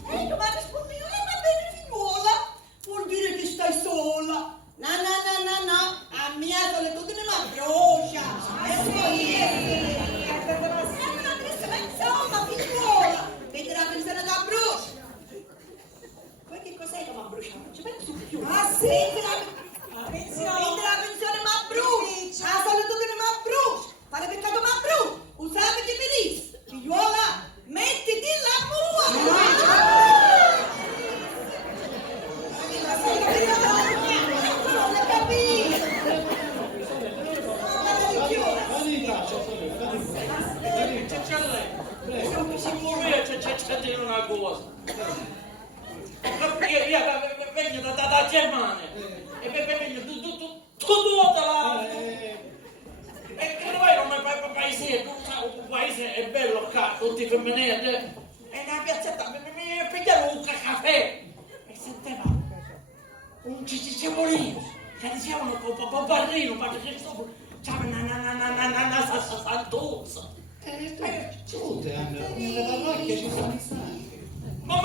E io mi rispondo, va bene figliuola, vuol dire che stai sola. No, a mia solitudine mi brucia. E poi insomma figliuola, vedi la pensione da brucia. Poi che cos'è che mi ha bruciato? Non ci penso più. Ah sì, la pensione ma brucia, la solitudine ma brucia, fare peccato ma brucia, usate che benissimo, figliuola, mettiti la mua! Non le capito! C'è dire una cosa. Io vengo da Germania e vengo tutto là. E che noi non un paese è bello qua, tutti femminili, e nella piazzetta mi pigliavo un caffè e senteva un cicciolino che dicevano un barrino, c'era una santuzza. Tutte hanno, nelle parrocchie ci sono i santi. Ma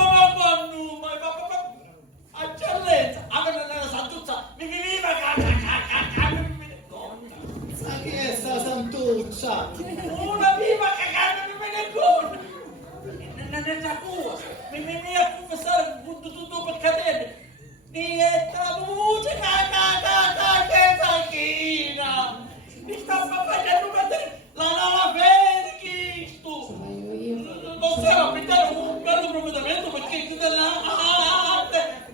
a Giallenza, la santuzza, mi veniva Ma chi è sta santuccia? una viva cagata, mi viene nella cua, mi a confessare tutto per cadere, mi è traduce, che sanchina, mi sta facendo vedere la nuova verghi, tu, non stiamo a pigliare un bello provvedimento perché chiude la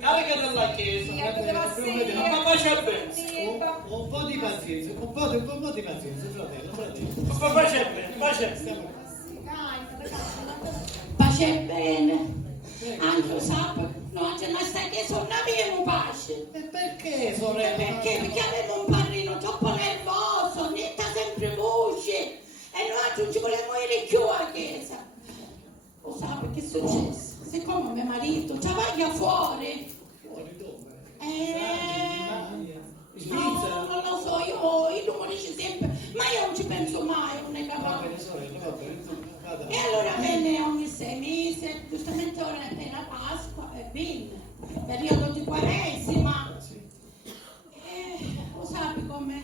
carica della chiesa, ma c'è bene. Un po' di pazienza, un po' di pazienza, fratello. Pace bene. Pace bene. Anche lo sabato, no, c'è una sta chiesa, non abbiamo pace. E perché, sorella? Perché avevo un parrino troppo nervoso, netta sempre voce, e noi non ci volevamo ir più a chiesa. Lo sa che è successo? Siccome mio marito ci va fuori. Fuori dove? In Svizzera? No, non lo so, io lui mi dice sempre, ma io non ci penso mai, non è Va capace. bene, sorella, va bene, vada. E allora venne ogni 6 mesi, giustamente ora è appena Pasqua, e viene, periodo di Quaresima. Lo sai com'è?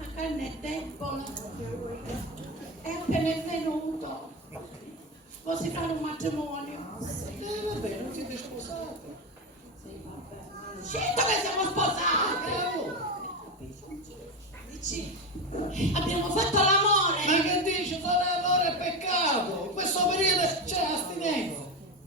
La carne è debole, è appena venuto. Posso fare un matrimonio? Va bene, non siete sposati. Sì, va bene. Certo che siamo sposati! Dici, abbiamo fatto l'amore! Ma che dici, sorella, allora è peccato. In questo periodo c'è astinenza.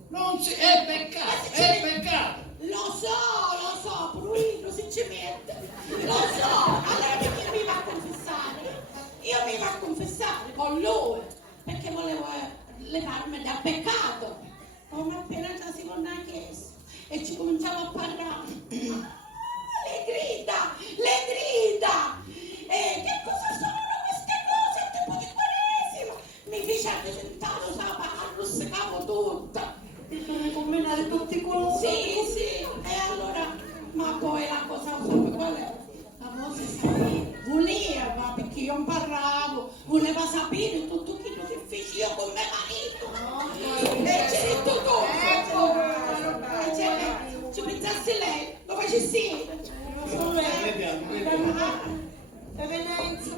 Non si... è peccato. Lo so, pulito, sinceramente. Lo so, allora perché mi va a confessare? Io mi va a confessare con lui, perché volevo levarmi dal peccato. Come appena andassi con la chiesa e ci cominciamo a parlare. Le grida! Che cosa sono queste cose? Il tempo di Quaresima! Mi fece presentare, usava, arrossicavo tutta. Per combinare tutti i colori. Sì, e allora, ma poi la cosa, sapete qual è? La cosa voleva, perché io non parlavo, voleva sapere tutto quello che feci io con mio marito. E c'è detto tutto. E ci pensassi lei, lo facessi. Evidenza,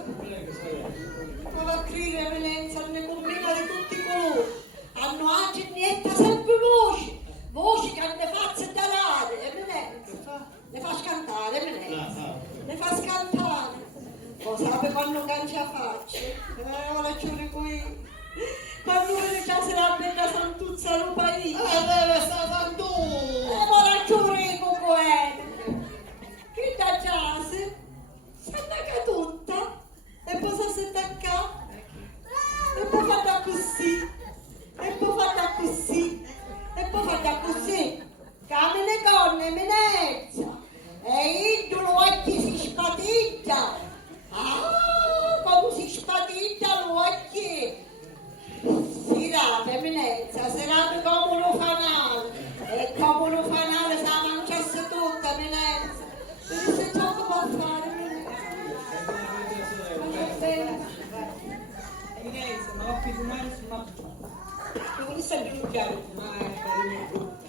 con la crisi evidenza, ne combina di tutti i colori. Hanno anche niente sempre voci che hanno le facce da dare, evidenza. Le fa scantare, evidenza. Le fa scantare. Lo sapete quando cangia a faccia? Ora c'è qui. Quando vede già se la bella santuzza lo paese. Deve sta santuzza! Ora c'è un poeta. Che da jazz? Si attacca tutta e poi si attacca. guarda così, camene donne, eminenza, e il occhio si spatiglia. Ah, come si spatiglia l'occhio. Serata, eminenza, serata come lo fanale, e come lo fanale sa mangiasse tutta, eminenza. Se ciò che può fare, Eminenza, ma occhi di mare su ma non sta giudiando mai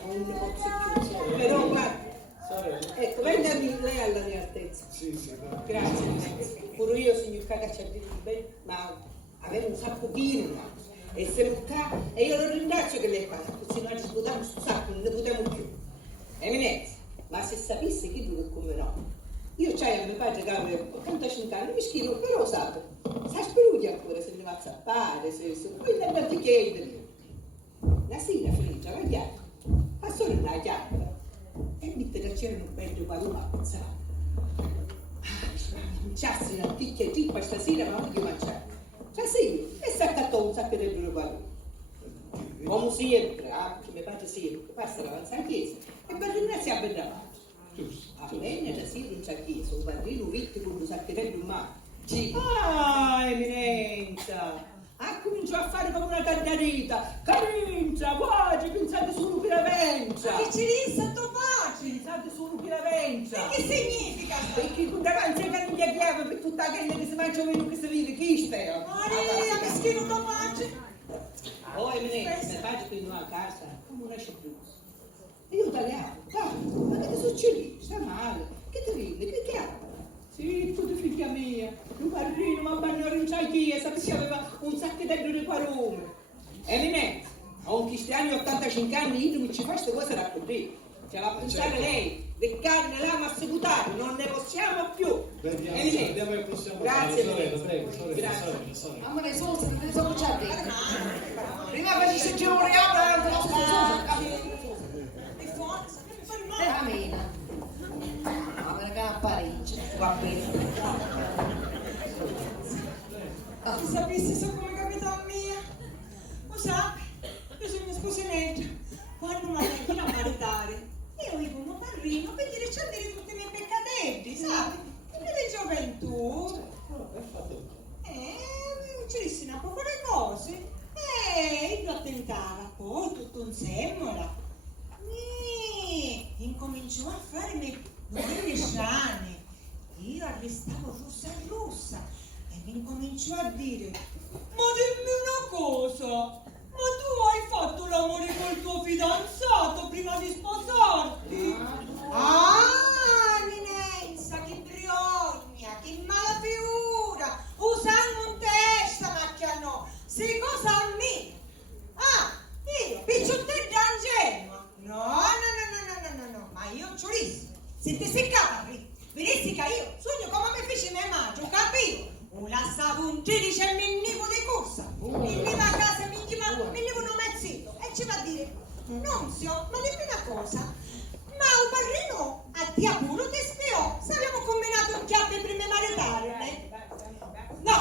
un negozio chiuso. Però guarda, ecco, vendermi lei alla mia altezza. Sì. Grazie, Eminenza. Pure io, signor Caca, ci ha detto bene, ma avevo un sacco di irma. E se non ca, e io lo ringrazio che lei fa, così noi ci disputiamo su sacco, non ne potremo più. Eminenza, ma se sapessi che dove come no? Io c'hai a mio padre che aveva 85 anni, mischino, però sa spiruglia ancora se ne va a zappare, se poi non ti chiedere. La sera felice, la chiacchiera, fa solo una chiacchiera e mette da c'era un bello paloma a pensare. Mangiassi una picchia di questa sera, ma non voglio mangiare. Cioè sì, e si accattò un sacco di paloma. Come sempre, che mio padre sempre, passa davanti alla chiesa e per ringraziare per davanti. A me la sera non c'è chiesa, un padrino vitto con un sacchetello in mano. Ah, Eminenza! Cominciò a fare come una tagliarita. Carinza, guarda, pensate solo che la vencia. Che ci rissa tuo pace? Pensate solo che la vencia. E che significa? Perché con davanti a caniglia chiave per tutta quella che si mangia meno che si vive, chi stai? Maria, meschino tuo pace. Oh, Eminenza, mia padre qui a casa, come una sciabruzza. E io tagliavo, ma che ti succede? Sta male, che ti ride, che ha? Sì, tu figlia mia, un barrino, ma bagnore in chiesa, perché aveva un sacchettello di quarume. Eminenza, a un cristiano di 85 anni, io non ci fa queste cose da così. Ce la pensare lei, le carne l'ama assicurata, non ne possiamo più. Vediamo che possiamo fare. Grazie, Prego. grazie. Mamma ne sono già dentro. Prima venisse giù un riopera, non lo E forza, Cammina. Ma perché a Parigi? Va bene. Se sapessi so come capitò mia. Lo sa, io sono mia sposinetta. Quando mi vengono a maritare, io vivo un barrino per dire c'è dire tutti i miei peccatetti, sai? Di gioventù. Ci dissi un po' le cose. Io attentava, poi tutto insieme. Incominciò a farmi le strane. Io arrestavo russa e mi incominciò a dire: ma dimmi una cosa, ma tu hai fatto l'amore col tuo fidanzato prima di sposarti? Eminenza, che briogna, che mala figura, usando un testa, macchia no, se cosa a me? Io, picciottetta ingenua. No, ma io ho giurissimo. Se ti seccava, vedessi che io sogno come mi fece mia madre, capito? Lasciavo un 13 e mi nivo di corsa. Veniva a casa e mi nivo un mezzito. E ci va a dire: Nunzio, ma dimmi una cosa. Ma un barrino a diavolo ti spiò se abbiamo combinato un chiappe prima maritare? No.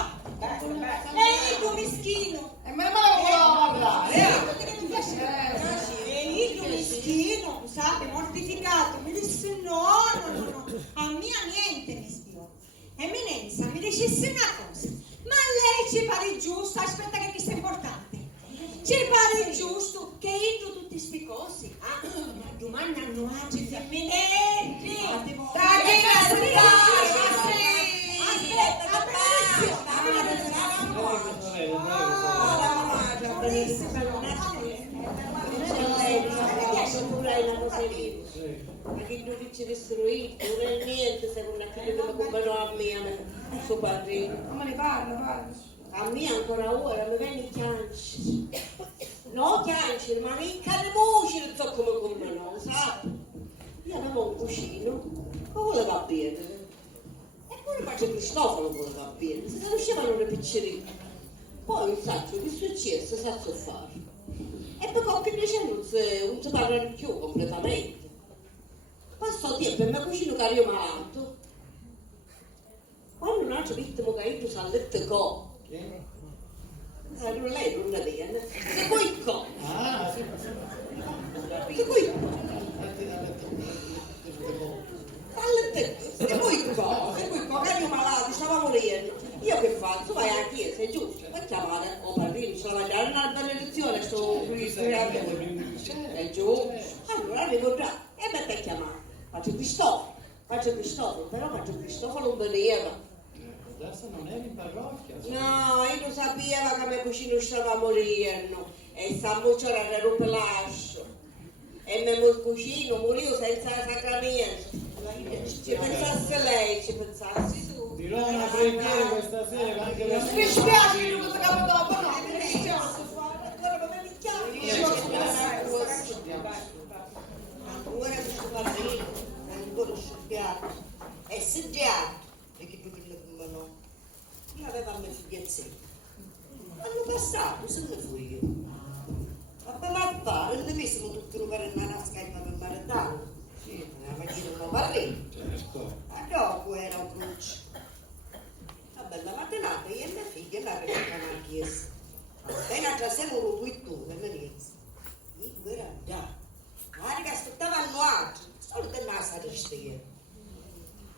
Ehi, tu mischino. E me ne volevo parlare. Io mischino, sai, mortificato, mi disse no, a mia niente mi stiò. Eminenza, mi dicesse una cosa, ma a lei ci pare giusto, aspetta che questo è importante, ci pare giusto che io tutti questi cosi, ma domani hanno aggi femminetti, ma che non ci avessero io, non è niente se non è che mi comprano a me, suo padrino. Ma ne parla. A me ancora ora mi viene chianci. No chianci, ma ricca di voce, non so come no, sa? Io avevo un cugino, ma voleva bere. E pure il padre Cristoforo voleva bere, se ne uscivano le piccerine. Poi un sacco di successo sa fare. E poi con più dicendo non si parla più completamente. Passò tempo e mi cucino che io malato. Quando un altro vittimo che io sono letto co. Lei non la viene. Se poi co. Si Sei qui? E poi qua, che mio malato stava morendo. Io che faccio? Tu vai alla chiesa, è giusto? Puoi chiamare o padrino, stava a dare una benedizione, sto qui, è giusto? Allora arrivo già, e me te chiamare. Faccio Cristoforo, però Cristoforo non veniva. Adesso non eri in parrocchia? No, io non sapevo che mio cugino stava morendo e sta mucciore era un pelascio e mio cugino moriva senza sacramento. Ci pensasse lei, ci pensasse tu. Dirò una preghiera questa sera anche per Mi spiace che non si capo dopo, no, mi dispiace. Ancora come mi chiami? Ancora mi sto padrino, ancora sciupiato e sediato, perché tu ti come no. Io avevo a mia figliazzetta. L'anno passato, se ne fui io. Ma fare, non mi siamo tutti rubare una nascaita per maritare. Sì, la mattina non parlì. Ma dopo era un cruce. La bella mattinata, io e mia figlia andavamo a chiesa. Appena trasero un rubuito, e mi dice, io era già. Ma che aspettavano altri, solo per la sacristia.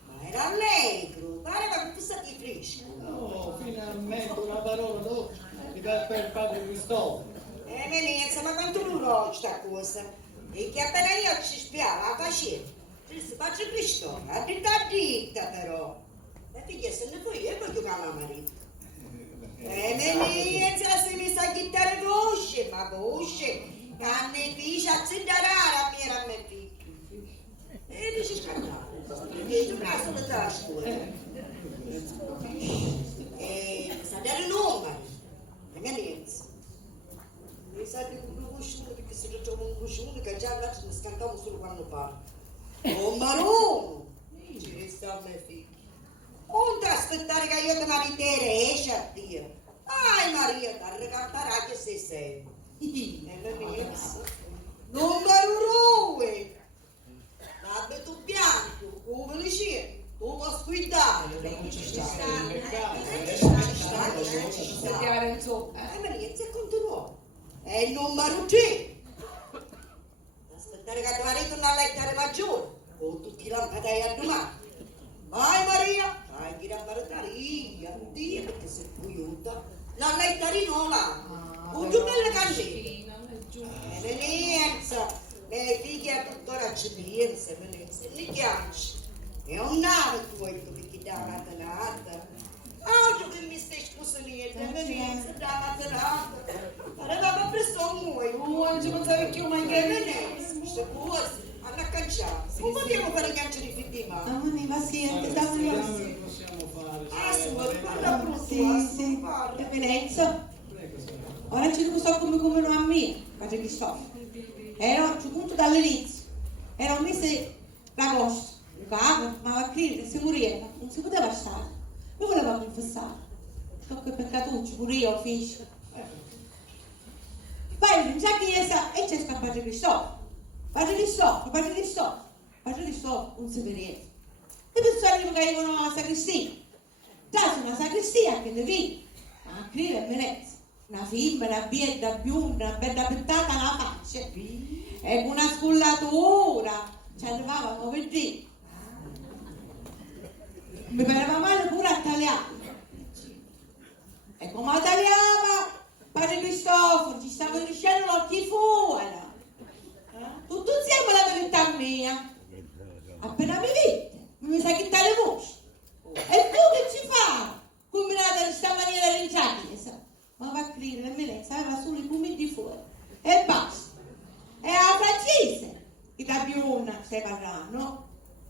Ma era allegro, pareva che fosse di fresco. No, finalmente una parola dolce per padre Cristoforo. Eminenza, ma quanto durò questa cosa? E che appena io ci spiava, facevo. Faccio Cristoforo, a dritta però. La figlia se ne poi io voglio chiamare marito. Eminenza, se mi sa chittare voce, ma voce. Canne fice a zindarare a mia a me figlia. E dici scandale. E tu caso lo dà a scuola. E sa dare numeri. Eminenza. Mi sa di un cuscino, perché se lo trovo un cuscino che già là ce ne scantavo solo quando parlo. Oh Maruno! Ci resta a me figlia. Non ti aspettare che io ti maritere, esci a Dio. Ai Maria, ti recantarà che sei. Numero 2 l'abito bianco come le scene tu puoi squidare Maria si continuò è il numero 3 aspettare che tuo marito non lettare maggiore con tutti i lampadai a domani vai Maria vai dire a baratare Dio perché se tu aiuta non lettare non là un giù belle candele Eminenza, le figlie tuttora ci pensa, Eminenza, mi piace. È un nave tuo perché dà una tenata. Oggi che mi stai sposando, Eminenza, dà una tenata. Avevamo preso un muoio. Non ci pensavo più mai che Eminenza, queste cose, hanno canciato. Non possiamo fare gancio di figli di mano. Mamma mia, paziente, dammi la Possiamo fare. Parla brutto, Eminenza. Ora ci so come non a me, padre Cristoforo. Era ci punto dall'inizio. Era un mese d'agosto. Ma a credere, se moriva, non si poteva stare. Io volevo confessare. Tocca il peccatuccio, pure io, figlio. Vai in già chiesa e c'è sta padre Cristoforo. Padre Cristoforo, non si vedeva. Le persone che venivano alla sacrestia. Già su una sacrestia che ne vedi. Ma a credere a Venezia. Una firma, una bietta bionda, una bella pettata alla faccia e una scullatura ci arrivavano per dire mi pareva male pure a tagliare e come tagliava padre Cristoforo ci stava dicendo l'occhi fuori tutto insieme la verità mia appena mi vede mi sa che tale voce e tu che ci fai combinata di questa maniera di chiesa ma va a credere, l'Eminenza aveva solo i pumi di fuori e basta. E la francese, che da Biona stai parlando,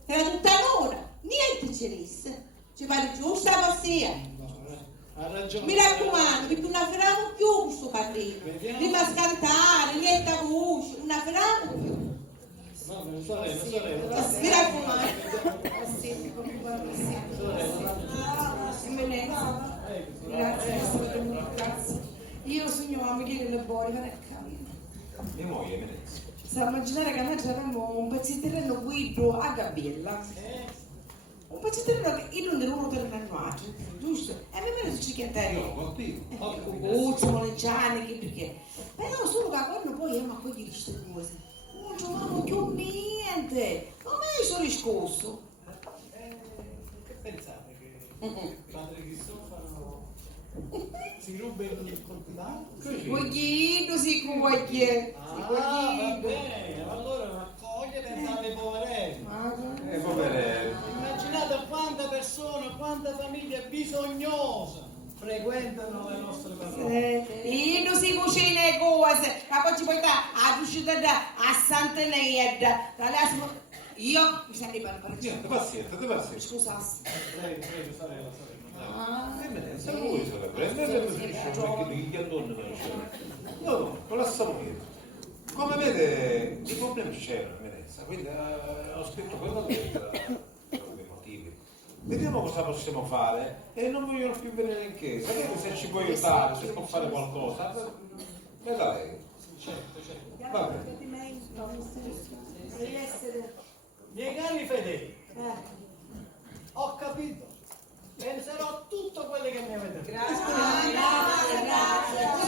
era tutta l'ora, niente ci risse. Ci pare giusta passione. Ha ragione. Mi raccomando, perché non afferramo più questo padrino. Prima scantare, niente voce, non afferramo più. No, sorella. Mi raccomando. Eminenza, grazie. Io sogno a moglie le buone, non è capito. Mia moglie, Eminenza. Sta immaginare che noi avevamo un pezzetterreno guido a Gabriella. Un pezzetterreno che io non ero tornato, giusto? E nemmeno ci chiedere. Guzzo, Moleggiani, che perché? Però solo che quando poi amo a cogliere queste cose. non trovavo più niente. Ma me sono riscosso. Che pensate che padre Cristoforo si ruba il coltivato? Voglio, si cuoie. Va bene, allora raccoglie pensate ai poverelli. Poverello. Immaginate quante persone, quante famiglie bisognose frequentano le nostre parrocchie. Io non si cucina le cose, ma poi ci puoi dare a uscita a Sant'Eneda. Io mi sento per Niente, pazienza. Scusa. Prego, sorella. Se lui se la prende, che donne non c'è. No, con la Samuele. Come vede, i problemi c'erano a Venezia, quindi ho scritto quella lettera per dei motivi. Vediamo cosa possiamo fare e non vogliono più venire in chiesa. Vedi se ci può aiutare, se può fare qualcosa. Veda lei. Certo. Va bene. Miei cari fedeli, ho capito. Penserò a tutto quello che mi avete detto. Grazie.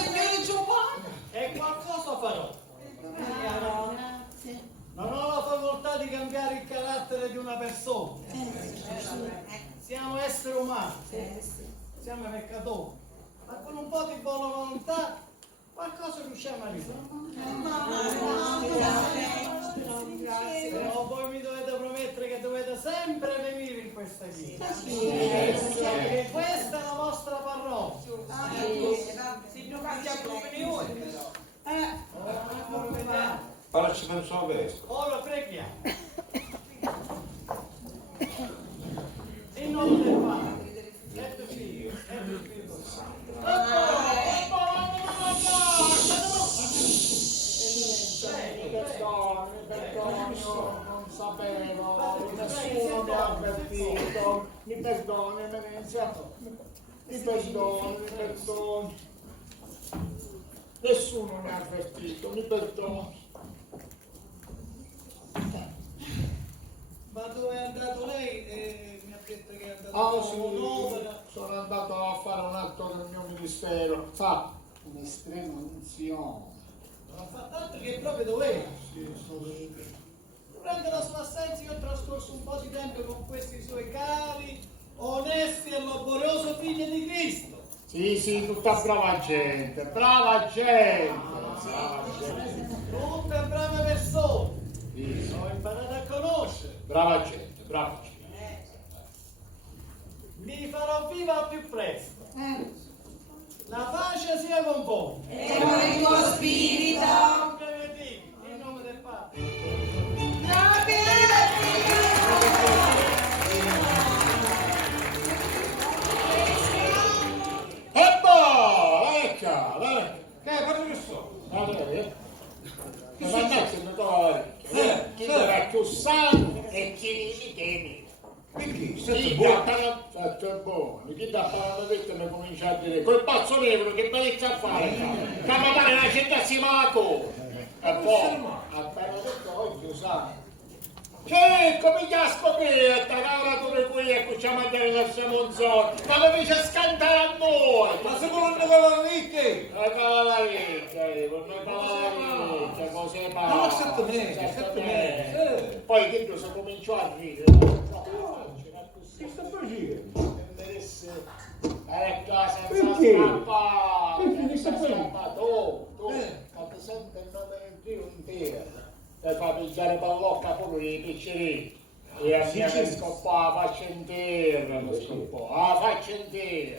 Signore Giovanni. E qualcosa farò. Non ho la facoltà di cambiare il carattere di una persona. Siamo esseri umani. Siamo peccatori. Ma con un po' di buona volontà qualcosa riusciamo a risolvere. Però voi mi dovete promettere che dovete sempre venire in questa chiesa. Perché questa è la vostra parrocchia. Ora ci penso a questo. Ora preghiamo. In nome del Padre, del Figlio e del Spirito Santo. Perdono, non sapevo, nessuno mi ha avvertito. Mi perdoni, Venezia. Mi perdoni. Nessuno mi ha avvertito, mi perdoni. Ma dove è andato lei? Mi ha detto che è andato Ah a sì, un'opera. sono andato a fare un atto nel mio ministero. Fa un'estrema unzione. Non ha fatto altro che proprio doveva. Durante la sua assenza io ho trascorso un po' di tempo con questi suoi cari, onesti e laboriosi figli di Cristo. Sì, tutta brava gente, brava gente. Tutte brave persone. Sì, Ho imparato a conoscere. brava gente. Mi farò viva al più presto. La pace sia con voi. E con il tuo spirito. Benedico, in nome del Padre. Che cosa che so? Che era più sano e chi temi. Perché? Chi da buono, chi da paradetto mi comincia a dire quel pazzo nero che inizia a fare? Che mi pare una città simato. E poi, appena detto oggi sa. Che comincia a scoprire, cara tu qui e cominciamo a dire nel Semonzone, ma mi dice scantare a noi! Ma secondo la ricche? La ricca, cos'è parla? No, esattamente. Poi che si cominciò a ridere. Che sta facendo? Senza Perché? scappare, Perché senza sta facendo? scappare, tu, quando sente il nome del Dio intero, e fa pigliare pallocca pure i piccerini. E a me mi scoppò la faccia intera, mi scoppò, la faccia intera.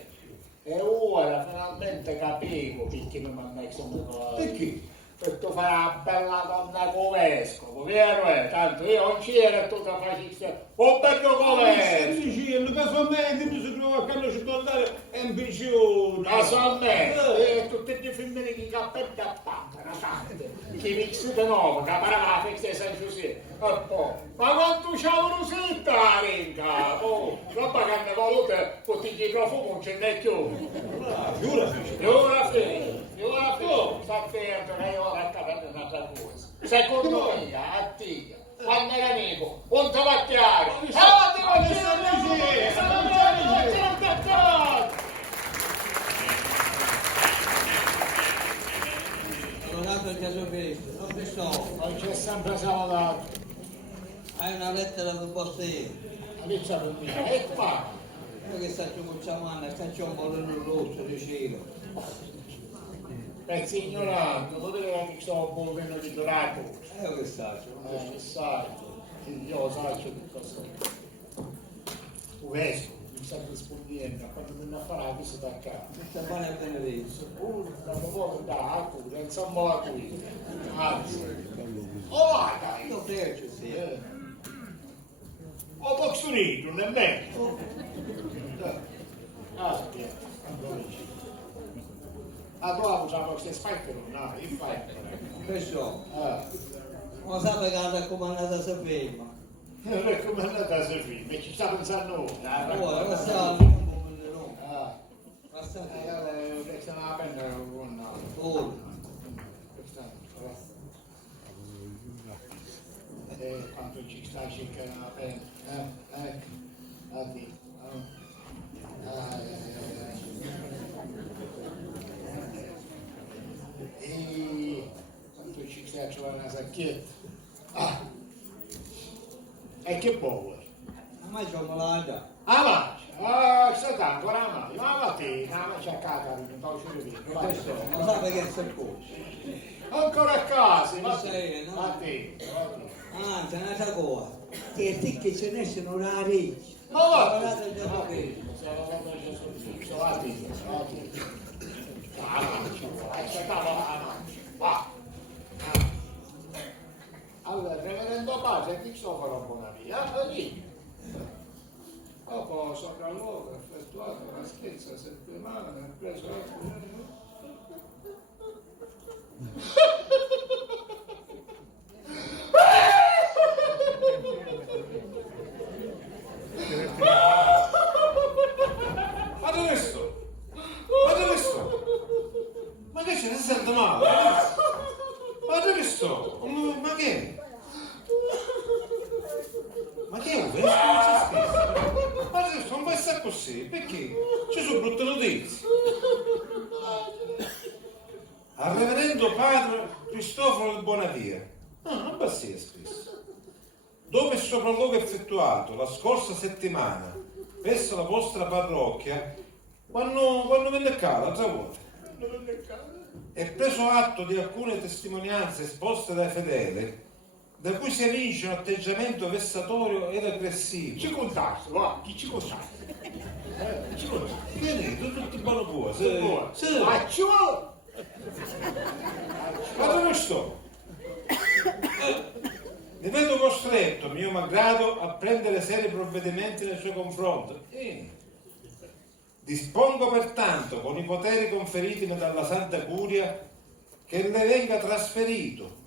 E ora finalmente capivo perché non mi ha messo un po'. Perché? Per tu fare una bella donna come vescovo, vero è? Tanto io non c'ero e tu ti facessi un bello come vescovo. Dicendo, casualmente mi si trova che non ci può andare in pensione. Casualmente, tutti i femmini che cappelli a papera, tante, che mixi di nuovo, che parava la festa di San Giuseppe. E poi, ma quanto c'è una rosetta la rinca? Oh, roba che hanno volute, tutti i profumo non ce n'è più. Giura, Ora tu, sta fermo, che io ho capito un'altra cosa. Secondo me, a te, quando era amico, non ti va a tirare. Onorato il Gesù Cristo, non ci sto. Non c'è sempre salutato. Hai una lettera per potere. Adesso per me. E qua. Io che faccio con Ciamanna, faccio un modello rosso di cielo. Pezzi ignorante, poteva che stavo muovendo di dorato. Io che faccio? Che sai, io faccio di questo. Un vescovo, mi sta rispondendo, quando mi ha fatto questo da casa. Questa buona è benedetto. Da un po' da cura, insomma la qui. Anzi. Oh, dai! Io credo sì. Ho costruito, nemmeno. Aspetta, tu usavo queste spacche, no, il fatto. Questo. Ma sapete che la raccomandata si ferma? Non è come è andata a Sofia, ci sta pensando ora. Ora, la sta un po' di no. La sta Questa è una penna con... quanto ci sta cercando una penna. Ecco, addio. E quanto ci sta a trovare una sacchetta. E che buono! Ma c'ho malata. Mangia! Sta ancora la mangia! Ma la mattina, la mangia a casa, non faccio vedere. Questo, ma sapete che si può? Ancora a casa, Ma sei, no? a te. Anzi, un'altra cosa. Che te che ce ne sono la riccia. Ma va! Guardate Gesù Cristo. Allora, reverendo Pace, chi sto farò buona via? Lì. Dopo sopralluogo, effettuato una schezza settimana, preso Ma dove sto? Ma dove sto? Ma che c'è? Si sente male? Ma dove sto? Ma che? Ma che è un vescovo? Ma adesso non può essere così, perché? Ci sono brutte notizie. Al reverendo padre Cristoforo del Bonavia. Non passi spesso. Dopo il sopralluogo effettuato la scorsa settimana presso la vostra parrocchia, quando venne a casa l'altra volta, e preso atto di alcune testimonianze esposte dai fedeli, da cui si evince un atteggiamento vessatorio ed aggressivo. ci contasse, va, chi ci contasse? Ci contasse. Vieni, tu tutti buono buono. Sì. Faccio! Ma dove sto? Mi vedo costretto, mio malgrado, a prendere seri provvedimenti nei suoi confronti. Dispongo pertanto, con i poteri conferitimi dalla Santa Curia, che le venga trasferito,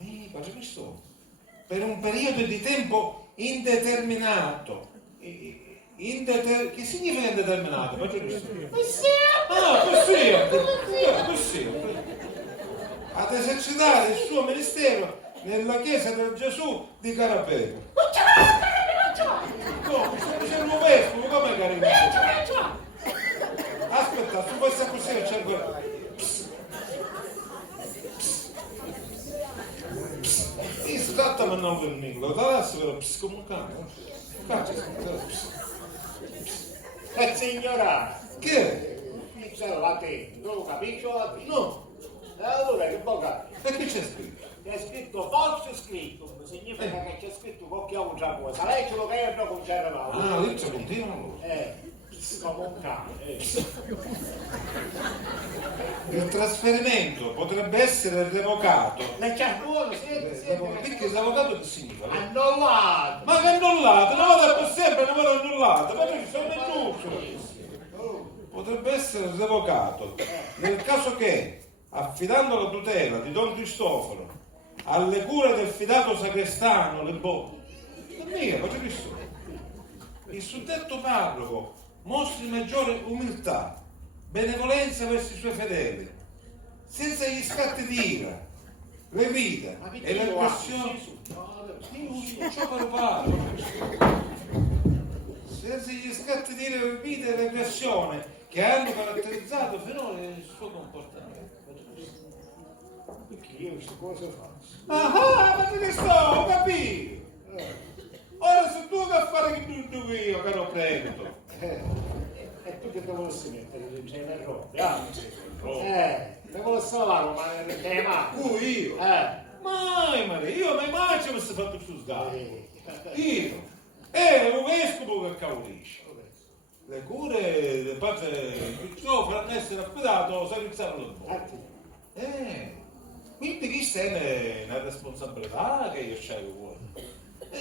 per un periodo di tempo indeterminato. Che significa indeterminato? Così. Ad esercitare il suo ministero nella chiesa del Gesù di Carapello. No, c'è un vescovo, come carino? Aspetta, tu puoi stare così al cervello. Scatta ma non per Nicolo, adesso però come un cane. E signora, Che? c'è la te, non lo capisci la te? No, E allora che bocca? e che c'è scritto? C'è scritto, forse scritto, significa che c'è scritto qualche altra cosa. Leggilo che io non conservavo. Ah, lì c'è continuo. Come un cane. Il trasferimento potrebbe essere revocato. C'è buono, siete. Perché l'avvocato che significa? Annullato. Ma che annullato? Non vado per sempre, non vado annullato. Ma ci sono giusto. Potrebbe essere revocato nel caso che, affidando la tutela di Don Cristoforo alle cure del fidato sacrestano Le Bo, il suddetto parroco mostri maggiore umiltà, benevolenza verso i suoi fedeli, senza gli scatti di ira, le vite e le aggressioni. Senza gli scatti di ira, le vite e l'aggressione che hanno caratterizzato finora il suo comportamento. Perché io queste cose faccio? Ah, ma che sto, ho capito. Ora se tu che fare che tu io, caro Premuto. E tu che te volessi mettere dentro le robe? Te volessi lavare, ma ne mani. Io? Mai, Maria, io mai ci avessi fatto più sgare. Io? Un vescovo che cavolisce. Le cure del padre Picciò per essere affidato serviziano lo svolto. Quindi questa è una responsabilità che io scelgo fuori.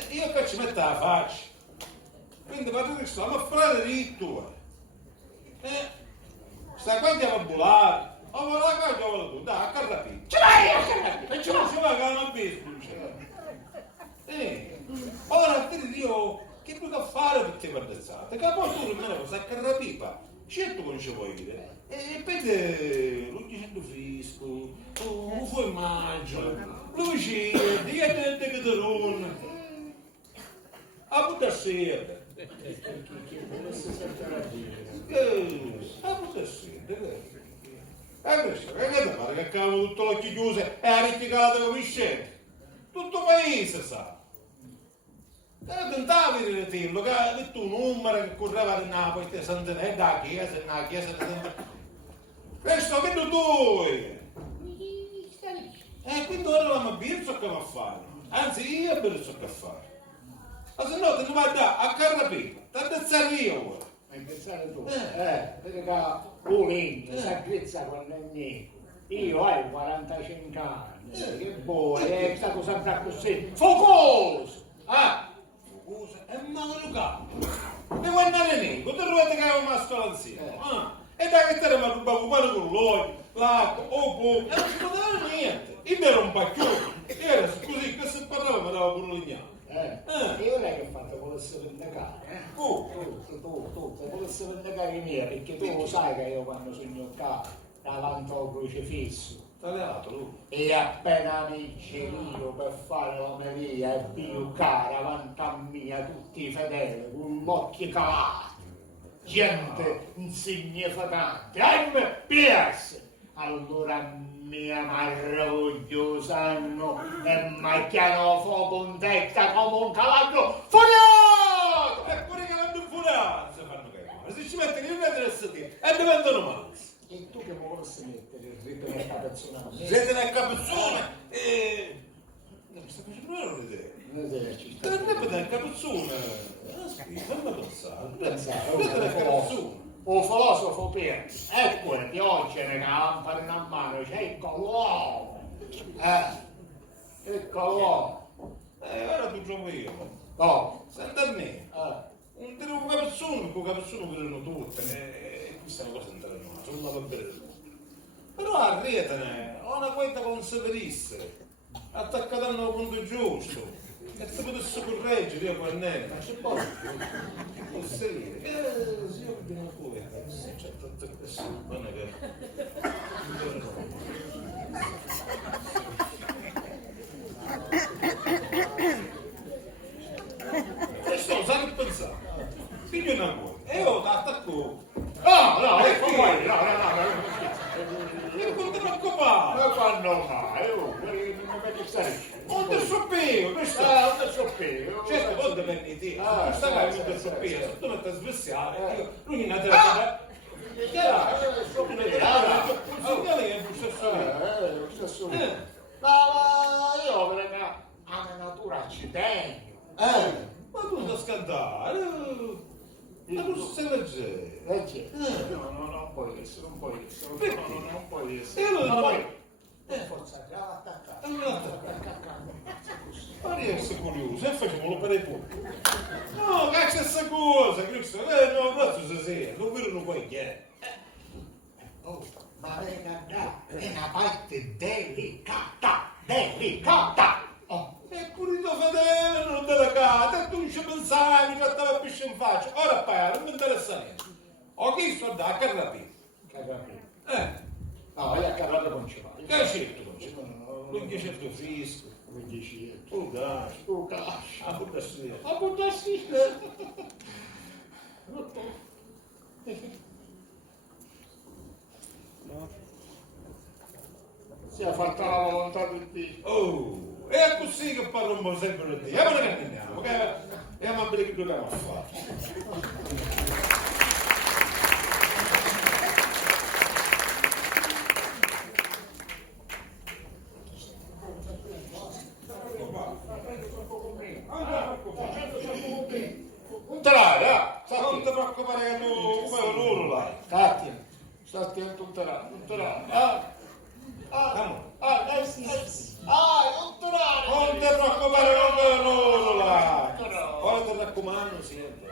Io che ci metto la faccia. Quindi padre Cristo, ma fare dritto. Sta qua andiamo a bulare. Oh, ma la qua dove tu? Dai, a carrapì. Ce l'hai a carrapì? E ce l'ho, che non ho visto. Ora ti dico che puoi fare per te perdezzate? Che poi tu non me ne puoi a carrapipa. Certo che non ci vuoi dire. E poi lo dicendo fresco, un formaggio, lucide, dietro che te ronno. A buttare sera. A buttare sera. Questo, che da fare che cavolo tutto l'occhio chiuso e arriccato come scende? Tutto il paese sa. Tentavi di ritirarlo, che ha detto un numero che correva di Napoli, te Santenè, da chiesa di Santenè. Questo che tu vuoi? Quindi ora la mia so che va a fare. Anzi, io so che fare. Ma se no te ne vai a carrapino, ti addezzare io ora. Ma pensare tu, perché volendo, saggezza quando è niente. Io ho 45 anni, che vuoi, è stato sempre così, focoso! Focoso è maleducato. Ne vuoi andare nego, te ruote che è un mascolanzino. E dai che te ne va a rubare un pane con l'olio, l'acqua, e non ci poteva niente. Io ero un pacchione, era così che se parlava mi dava pure legnare. Io non è che fatto volesse vendicare, tu volesse vendicare i miei, perché tu lo sai che io quando sogno qua davanti al crocifisso e appena mi giro per fare la Maria e più cara davanti a mia tutti i fedeli con l'occhio calato, gente insignificante, PS, allora mia meravigliosa e macchiano fuoco in testa come un cavallo furiato! E pure che vanno furiati si fanno cagare, se ci mettono in rete del sedile e diventano male. E tu che mi volessi mettere il rito nel capezzone? Siete nel capezzone e... mi sta facendo un'idea. L'esercito. Andate nel capezzone. Fammi pensare. Pensate nel capezzone. Un filosofo per, ecco Diogene che lampada in mano, c'è il colò. Il colò. Ora tu gioco io. No. Senta a me. Non ti devo capezzone, perché il capezzone vedono tutte. E questa è una cosa interessante, non la va bene. Però a Retane ho una quenta con Severisse, attaccata al punto giusto. E se potessi correggere io con Nene, ma c'è poco. Posso dire, se io viene pure, c'è tante persone, non è che... Questo lo sai che pensare? Figlio una cosa, e io ti attacco. No, Io non ti preoccupare. non fanno mai, non mi stai. Non ti sapevo, questo... Non ti sapevo. Certo, volte per i te, questa cosa non ti sapevo, se tu metti a svessiare, lui in attività... Che era? Un segnale che è un stesso Ma io per la natura ci tengo. Ma tu non ti scandare, ma tu sei leggero. Non puoi essere, non puoi essere. Non puoi essere. Io Ma lo poi, forza, attaccato. Ma io sono curioso, e facciamolo per i punti. No, che c'è questa cosa, Cristo, no, questo si sente, non vedono poi chi è. Ma è una parte delicata. E pure tuo fedele non delicata, e tu non ci pensavi, mi trattava a pesce in faccia. Ora poi, non mi interessa niente. Ho chiesto da carrapino. No, io a carrapino non ci vado. Che certo non ci vado. Non c'è certo fresco. A buttarsi. Sia fatta la volontà di Dio. Oh, è così che parliamo sempre di Dio. Ma non andiamo, ok? Andiamo a vedere che dobbiamo fare. Non ti preoccupare che non come loro là. Sta attento, non te la. Non ti preoccupare come loro là. Ora ti raccomando, senti.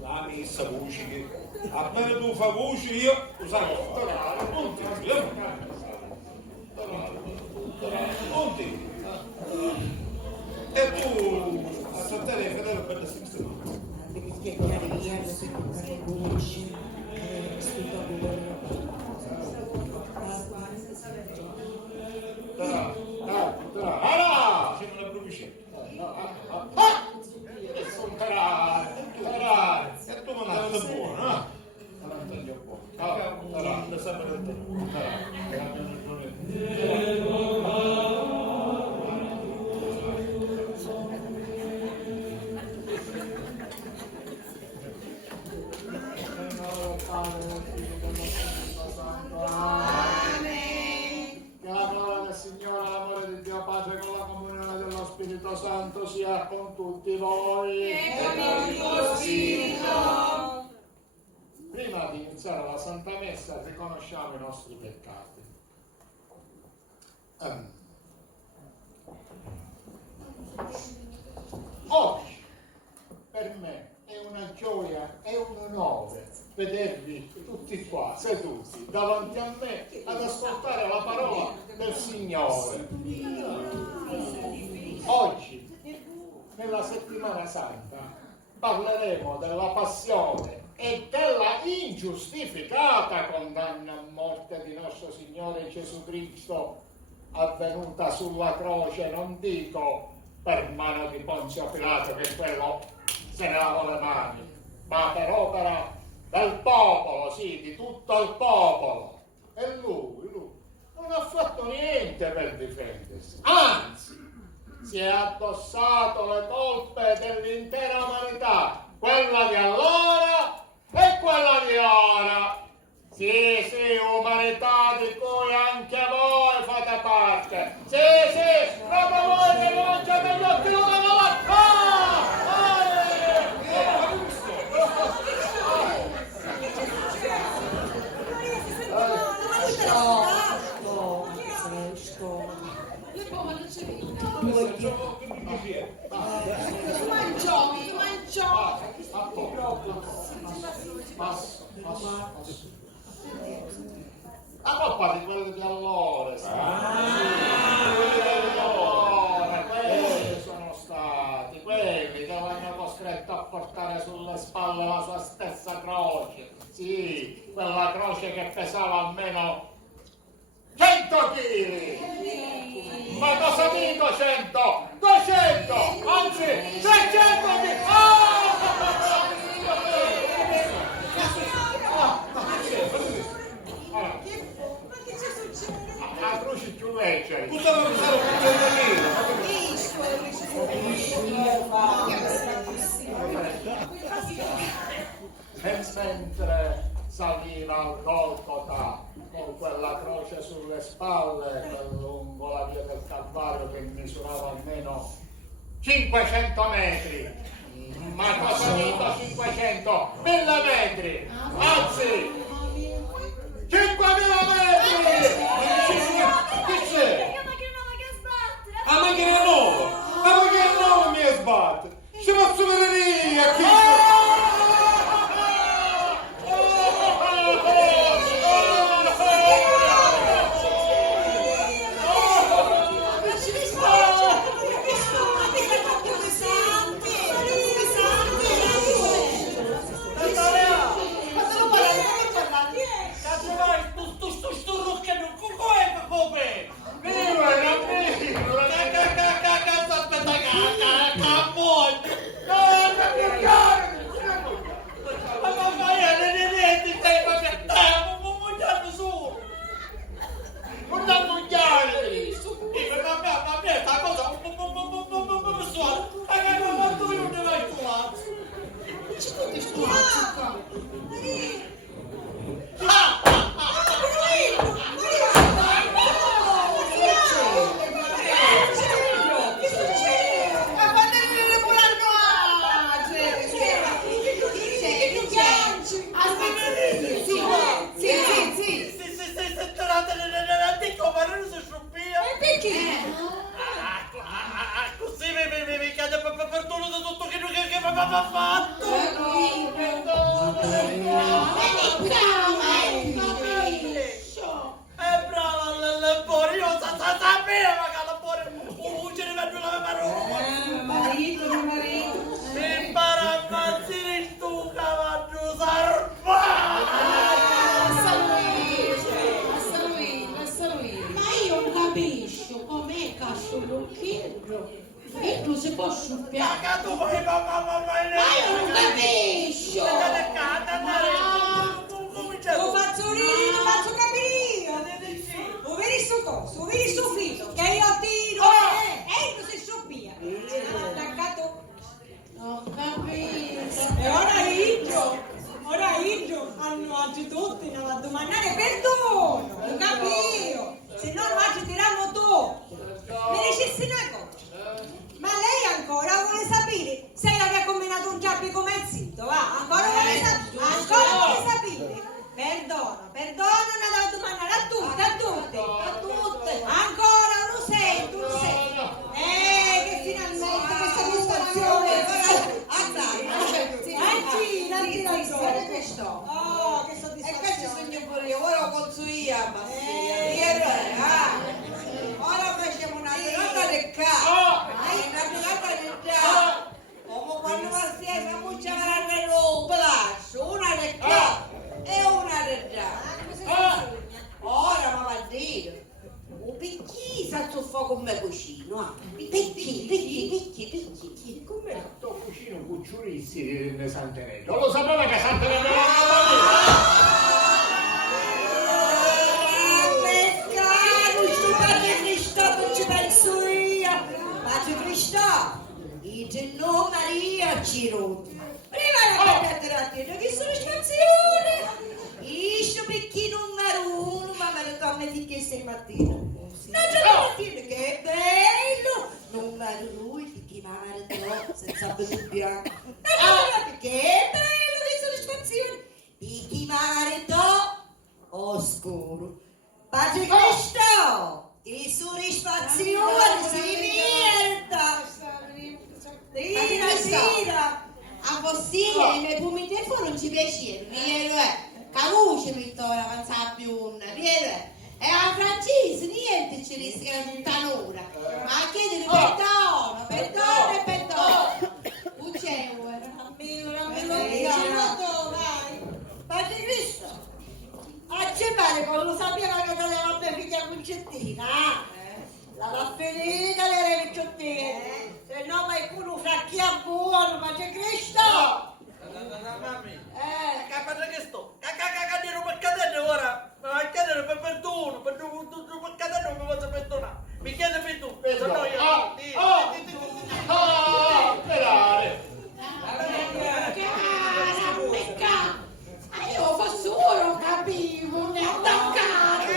La messa voce che appena tu fai voce io lo sai fare. Non ti. E tu a trattare di vedere per la sinistra. Devi spiegare via se non conosci C'è una bruvicetta. E tu mandavi da buono, no? Non sapere da Spirito Santo sia con tutti voi. E con il tuo spirito. Prima di iniziare la Santa Messa riconosciamo i nostri peccati. Oggi per me è una gioia, è un onore vedervi tutti qua seduti davanti a me ad ascoltare la parola del Signore. Oggi, nella Settimana Santa, parleremo della passione e della ingiustificata condanna a morte di nostro Signore Gesù Cristo, avvenuta sulla croce, non dico per mano di Ponzio Pilato, che quello se ne lava le mani, ma per opera del popolo, sì, di tutto il popolo. E lui non ha fatto niente per difendersi, anzi, si è addossato le colpe dell'intera umanità, quella di allora e quella di ora. Sì, umanità di cui anche voi fate parte. Sì, proprio voi che rivolgete gli occhi l'uno all'altro. La colpa di quelli di allora, quelli sono stati quelli che l'hanno costretto a portare sulle spalle la sua stessa croce. Sì, quella croce che pesava almeno 100 kg. Ma cosa dico 100? 200, anzi 300 kg. La croce più vecchia. Poteva usare un mentre saliva al Golgota con quella croce sulle spalle lungo la via del Calvario che misurava almeno 500 metri. Ma cosa dico 500? 1000 metri! Anzi! 5.000 metri! Che c'è? La macchina è nuova! La macchina è nuova mi sbatte! Ci posso vedere a chi? fatto? È brava l'Empore, io sapevo che l'Empore un cervello l'aveva rotto. Marito. Mi impara a ammazzare tu cavallo sarpato. Ma io non capisco com'è che sono chiedo. E tu si può scoppiare. Ma tu vuoi mamma Ma io non capisco. Lo faccio ridere, lo faccio capire. Lo vedi sto coso, lo vedi sto filo, che io tiro. E tu sei sciopia. Attaccato. Non capisco. E ora io, hanno oggi tutti a domandare perdono. Lo capito. Se no oggi tiriamo tu. Mi dicessi una cosa. Ma lei ancora vuole sapere se è la che ha combinato un giappi come il sito, va? Ancora vuole sapere? Perdono, non la devo domandare a tutte. Ancora, non sento. Che finalmente questa distrazione. Oh, che soddisfazione. E questo sogno pure io, ora lo consuiamo. Ora facciamo una giornata del capo. Una giornata del capo. Come quando va si è muccia per un palazzo, una del capo e una del giallo. Ora ma va a dire. Perché sa fa con me cucino? Perché? Come sto cucino cucciurissi di Sant'Enedo? Lo sapeva che Sant'Enedo era non ci penso io. Padre Cristo, il nome Maria Ciruto. Prima era per perdere che sono stazione. Io perché numero uno, ma me lo torna di che sei mattina. Non c'è mattina, che bello. Numero due, perché mare troppo, senza bello bianco. Che bello che sono stazione. Perché mare troppo, oscuro. Padre Cristo. E soddisfazione si merita! Tira! A Bossiglia, i miei pumi telefono non ci piacciono, vero è? Caluce mi sto avanzando a più, vero è? E a francese niente ci rischia tutta un'ora. Ma chiedere perdono. Non c'è Padre Cristo! Accettare quando lo sapeva che aveva per figlia Concettina, la raffinita delle ricciottine, se no qualcuno fracchia buono, Padre Cristo! Padre Cristo, cadere per cadere ora, ma cadere per perdono, per cadere non mi posso perdonare, mi chiede per tu, se no io sperare. Io fossi ora capivo, mi ha attaccato.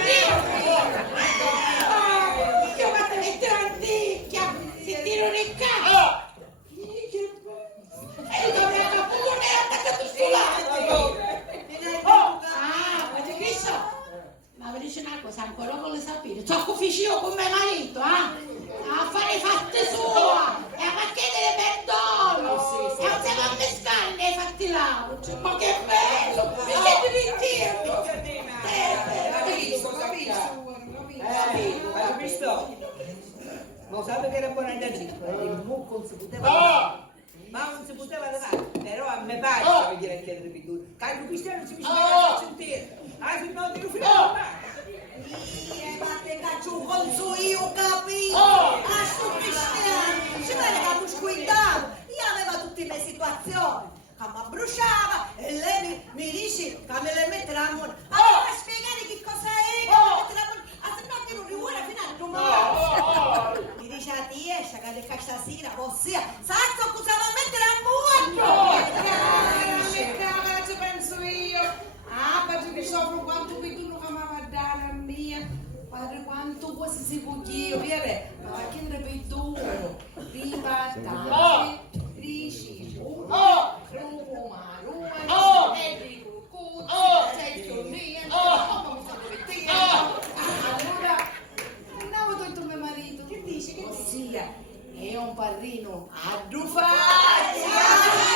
Io vado a mettere anticchia, si tiro nel capo. E io dovrei capire attaccato sul lato. Padre Cristo, ma vi dice una cosa, ancora vuole sapere. C'ho ufficio con mio marito, a fare fatte sua e a chiedere perdono. E non siamo a pescare nei fatti là. Ma che bello, mi siete ritiro. Padre Cristo, lo sapete che era buona da zitto, il mucco non si poteva ma non si poteva levare, però a me pare che venire a chiedere più duro. Carlo Cristiano si a sentire, se no ti fino Ma te caccio un conso io, capito? A sto Cristiano, si vede che mi squintavo, io avevo tutte le situazioni. Che mi bruciava e lei mi dice che me le metterà a mano. Allora spiegare che cosa è, che me metterà a mano. A se no che non rivuole fino a domani. Mi dice a ti esce che le caccia sera, ossia, sai cosa va a mettere a mano? ci penso io. Padre Cristoforo, quanto qui tu non famava dare a mia. Padre, quanto questo si può dire, ma che ne vedo? Viva Dante, Rici, Roma, Enrico, Cuzzi, Sergio Nia, allora, andavo detto mio marito, che dice? Ossia, è un parrino a due facce.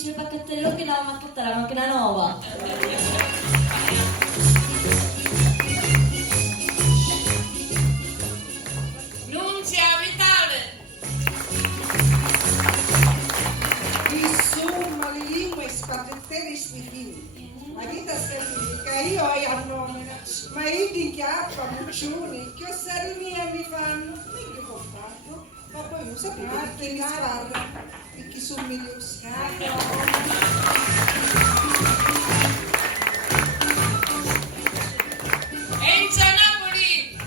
piccoli pacchettoni che andavamo a accattare la macchina nuova. Nunzia Vitale. Insomma, le lingue spaghettere sui ma che da che io ho a nomina, ma io di chiappa, muccioni, che mia mi fanno, mica comprato, ma poi non sapevo di chi mi sparra e chi sono migliori. Enza Napoli.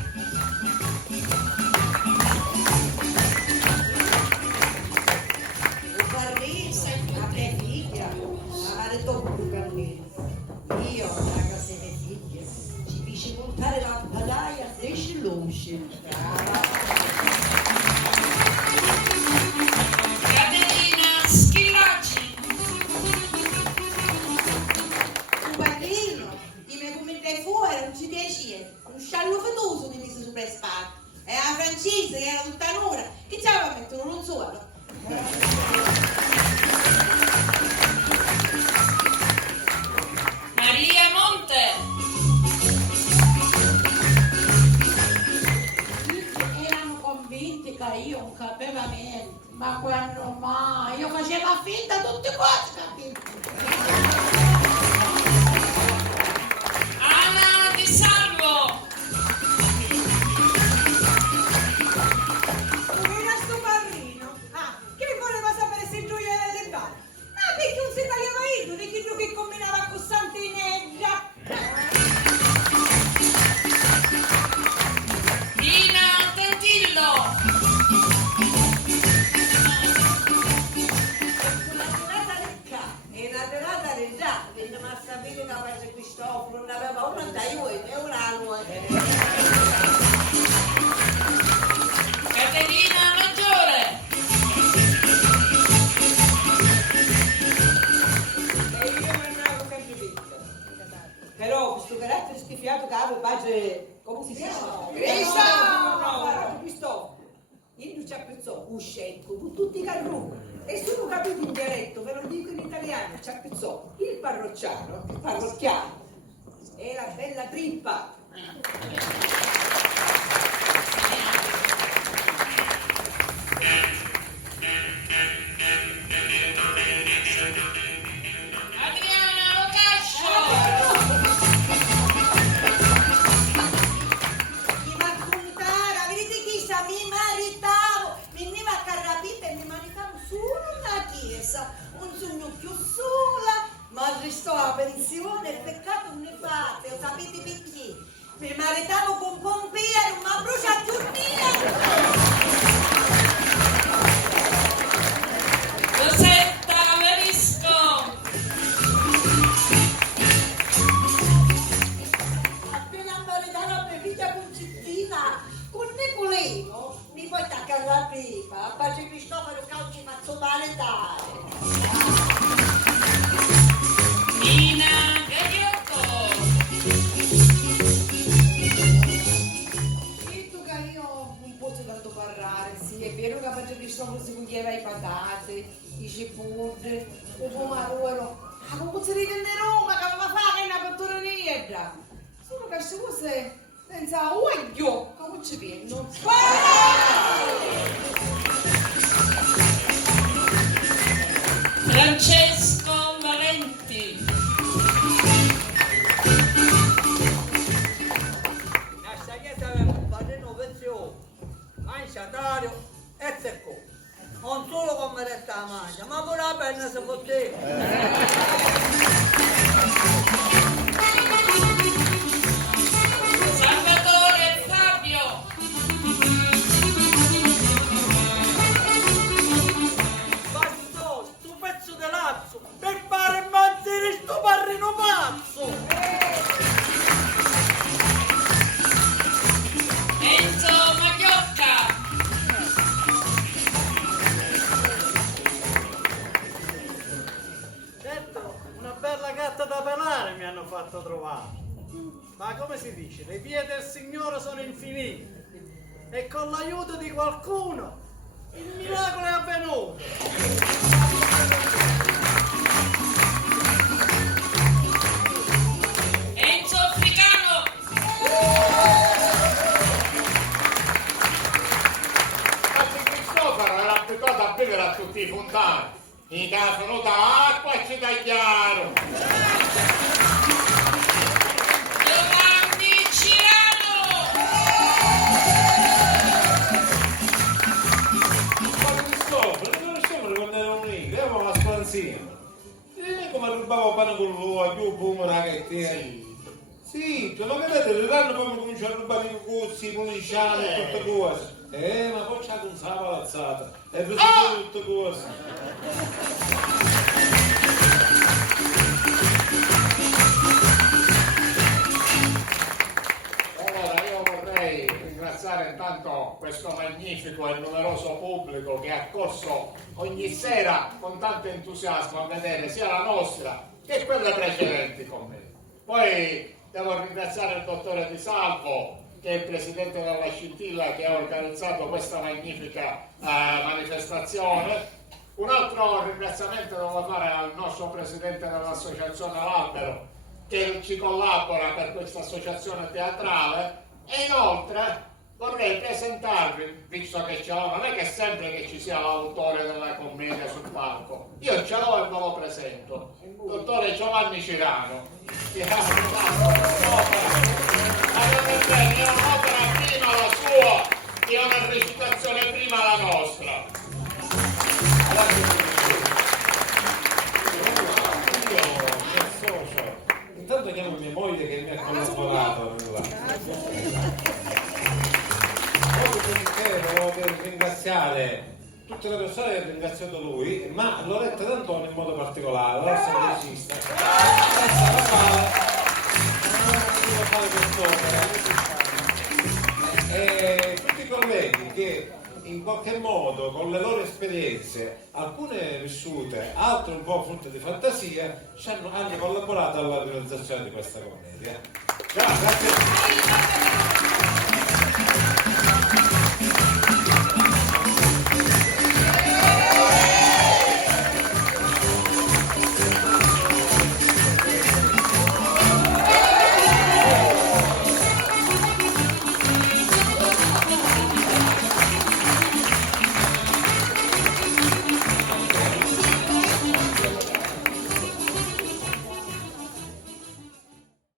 Carlino, a mia figlia, ha detto un Carlino. Io, la casa di mia figlia, ci dice montare la padaia 10 luci. Caterina Schillacci. Un bambino, dimmi come dai fuori, non ci piace. Un sciallo fetoso mi mise sopra le spalle. E la francese che era tutta nura, che c'aveva a mettere non solo. Maria Monte. Erano convinti che io non capivo niente, ma quando mai io facevo finta tutte cose, capito? Anna Di Salvo. Era sto barrino. Che voleva sapere se gioia delle balle? Perché non si tagliava io, di chi che combinava con Santineggia. Dina Tantillo. È una serata del già, veniamo a sapere che Padre Cristoforo non aveva una da io e un anno. Caterina Maggiore. E io non avevo capito. Però questo carattere schifiato che aveva padre, come si chiama? Cristoforo. Io non ci apprezzò, uscetto, con tutti i carroni. E sono capito in dialetto, ve lo dico in italiano, ci apprezzò il parrocchiano. E la bella trippa. Adriana Locascio. Mi raccontare, vedete chi sa, mi maritavo, veniva a Carrapita e mi maritavo solo una chiesa, un sogno più sola, ma sto a pensione, peccato non ne fate, lo sapete perché? Mi maritavo con Pompea, non mi ha bruciato più niente! Rosetta Verisco. Appena maritata a mia figlia Concettina, con Nicolino, mi porta a casa prima, a Padre Cristoforo che ci faccio maritare. Nina Gagliotto. Detto che io non posso tanto parlare, sì, è vero che Padre Cristoforo si coglieva i patate, i cipolle, il pomodoro, ma come si ride in Roma che aveva fatto una cottura nera. Sono queste cose senza uoglio, come ci vengono? Francesco Valenti. La staglietta aveva un padre vezio, mangiatario e secco. Non solo come resta la mangia, ma pure la penna se poteva. Salvatore Fabio. Bastò, sto pezzo di lazzo, per fare mangiare sto barrino pazzo! Enzo Magliocca. Certo, una bella gatta da pelare mi hanno fatto trovare. Ma come si dice, le vie del Signore sono infinite e con l'aiuto di qualcuno il miracolo è avvenuto. abituato a bere a tutti i fontani. I cafano d'acqua e ci tagliarono. Giovanni Cirano! Ma Cristoforo, non riusciamo quando erano uniti, eravamo a scuola insieme. E come rubavo pane con l'uovo, più bumo, ragazzi. Sì, ma vedete, l'anno poi mi cominciano a rubare i cozzi, i policiani e tutte cose. Ma poi c'ha con la palazzata. E preso tutte cose. Allora, io vorrei ringraziare intanto questo magnifico e numeroso pubblico che ha corso ogni sera con tanto entusiasmo a vedere sia la nostra che quelle precedenti con me. Poi devo ringraziare il dottore Di Salvo, che è il presidente della Scintilla, che ha organizzato questa magnifica manifestazione. Un altro ringraziamento devo fare al nostro presidente dell'associazione L'Albero, che ci collabora per questa associazione teatrale, e inoltre vorrei presentarvi, visto che ce l'ho, non è che sempre che ci sia l'autore della commedia sul palco, io ce l'ho e ve lo presento, dottore Giovanni Cirano. È un'opera prima la sua e una recitazione prima la nostra. Intanto chiamo mia moglie che mi ha collaborato. Volevo ringraziare tutte le persone che ha ringraziato lui, ma Loretta D'Antonio in modo particolare, la nostra regista. E tutti i colleghi che in qualche modo con le loro esperienze, alcune vissute, altre un po' frutto di fantasia, hanno collaborato alla realizzazione di questa commedia. Grazie.